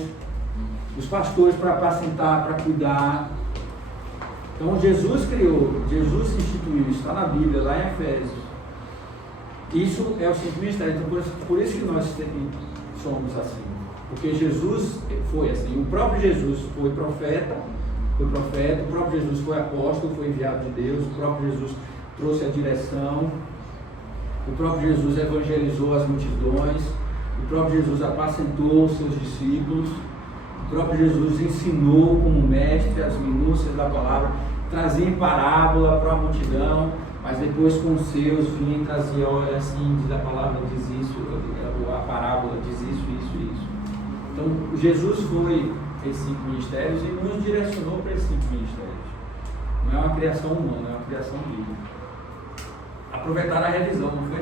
os pastores para apacentar, para cuidar. Então Jesus criou, Jesus instituiu, isso está na Bíblia, lá em Efésios. Isso é o 5 ministérios. Então por isso que nós somos assim. Porque Jesus foi assim. O próprio Jesus foi profeta, o próprio Jesus foi apóstolo, foi enviado de Deus, o próprio Jesus trouxe a direção, o próprio Jesus evangelizou as multidões, o próprio Jesus apacentou os seus discípulos, o próprio Jesus ensinou como mestre as minúcias da palavra, trazia em parábola para a multidão, mas depois com os seus vinha e trazia, olha assim, diz a palavra, diz isso, a parábola diz isso, isso e isso. Então Jesus foi esses 5 ministérios e nos direcionou para esses 5 ministérios. Não é uma criação humana, é uma criação bíblica. Aproveitaram a revisão, não foi?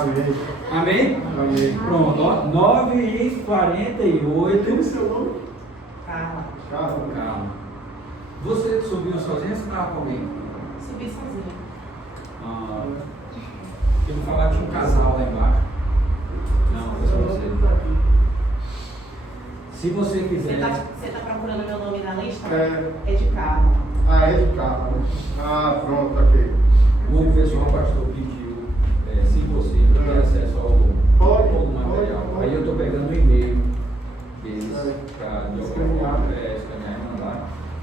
Amém. Amém? Amém. Pronto, ó, 9h48. Tem o seu nome? Carla. Calma. Você subiu sozinho ou você estava com alguém? Subi sozinho. Eu vou falar que tinha um casal lá embaixo. Não, foi só você. Se você quiser. Você tá procurando meu nome na lista? É. É de carro. Ah, é de carro. Ah, pronto, ok. O pessoal, o pastor pediu, se possível, ter acesso ao material. Aí eu estou pegando o e-mail deles para de alguma forma escanear e mandar.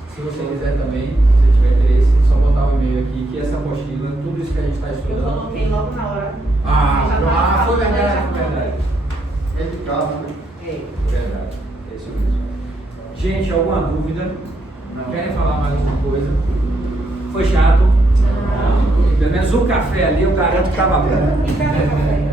Se você quiser também, se tiver interesse, é só botar o e-mail aqui, que essa apostila, tudo isso que a gente está Eu estudando. coloquei logo na hora. Foi verdade, foi verdade. É de carro, né? É. Verdade, é isso mesmo. Gente, alguma dúvida? Querem falar mais alguma coisa? Foi chato? Pelo menos o café ali, eu garanto que estava bom. E cadê o café?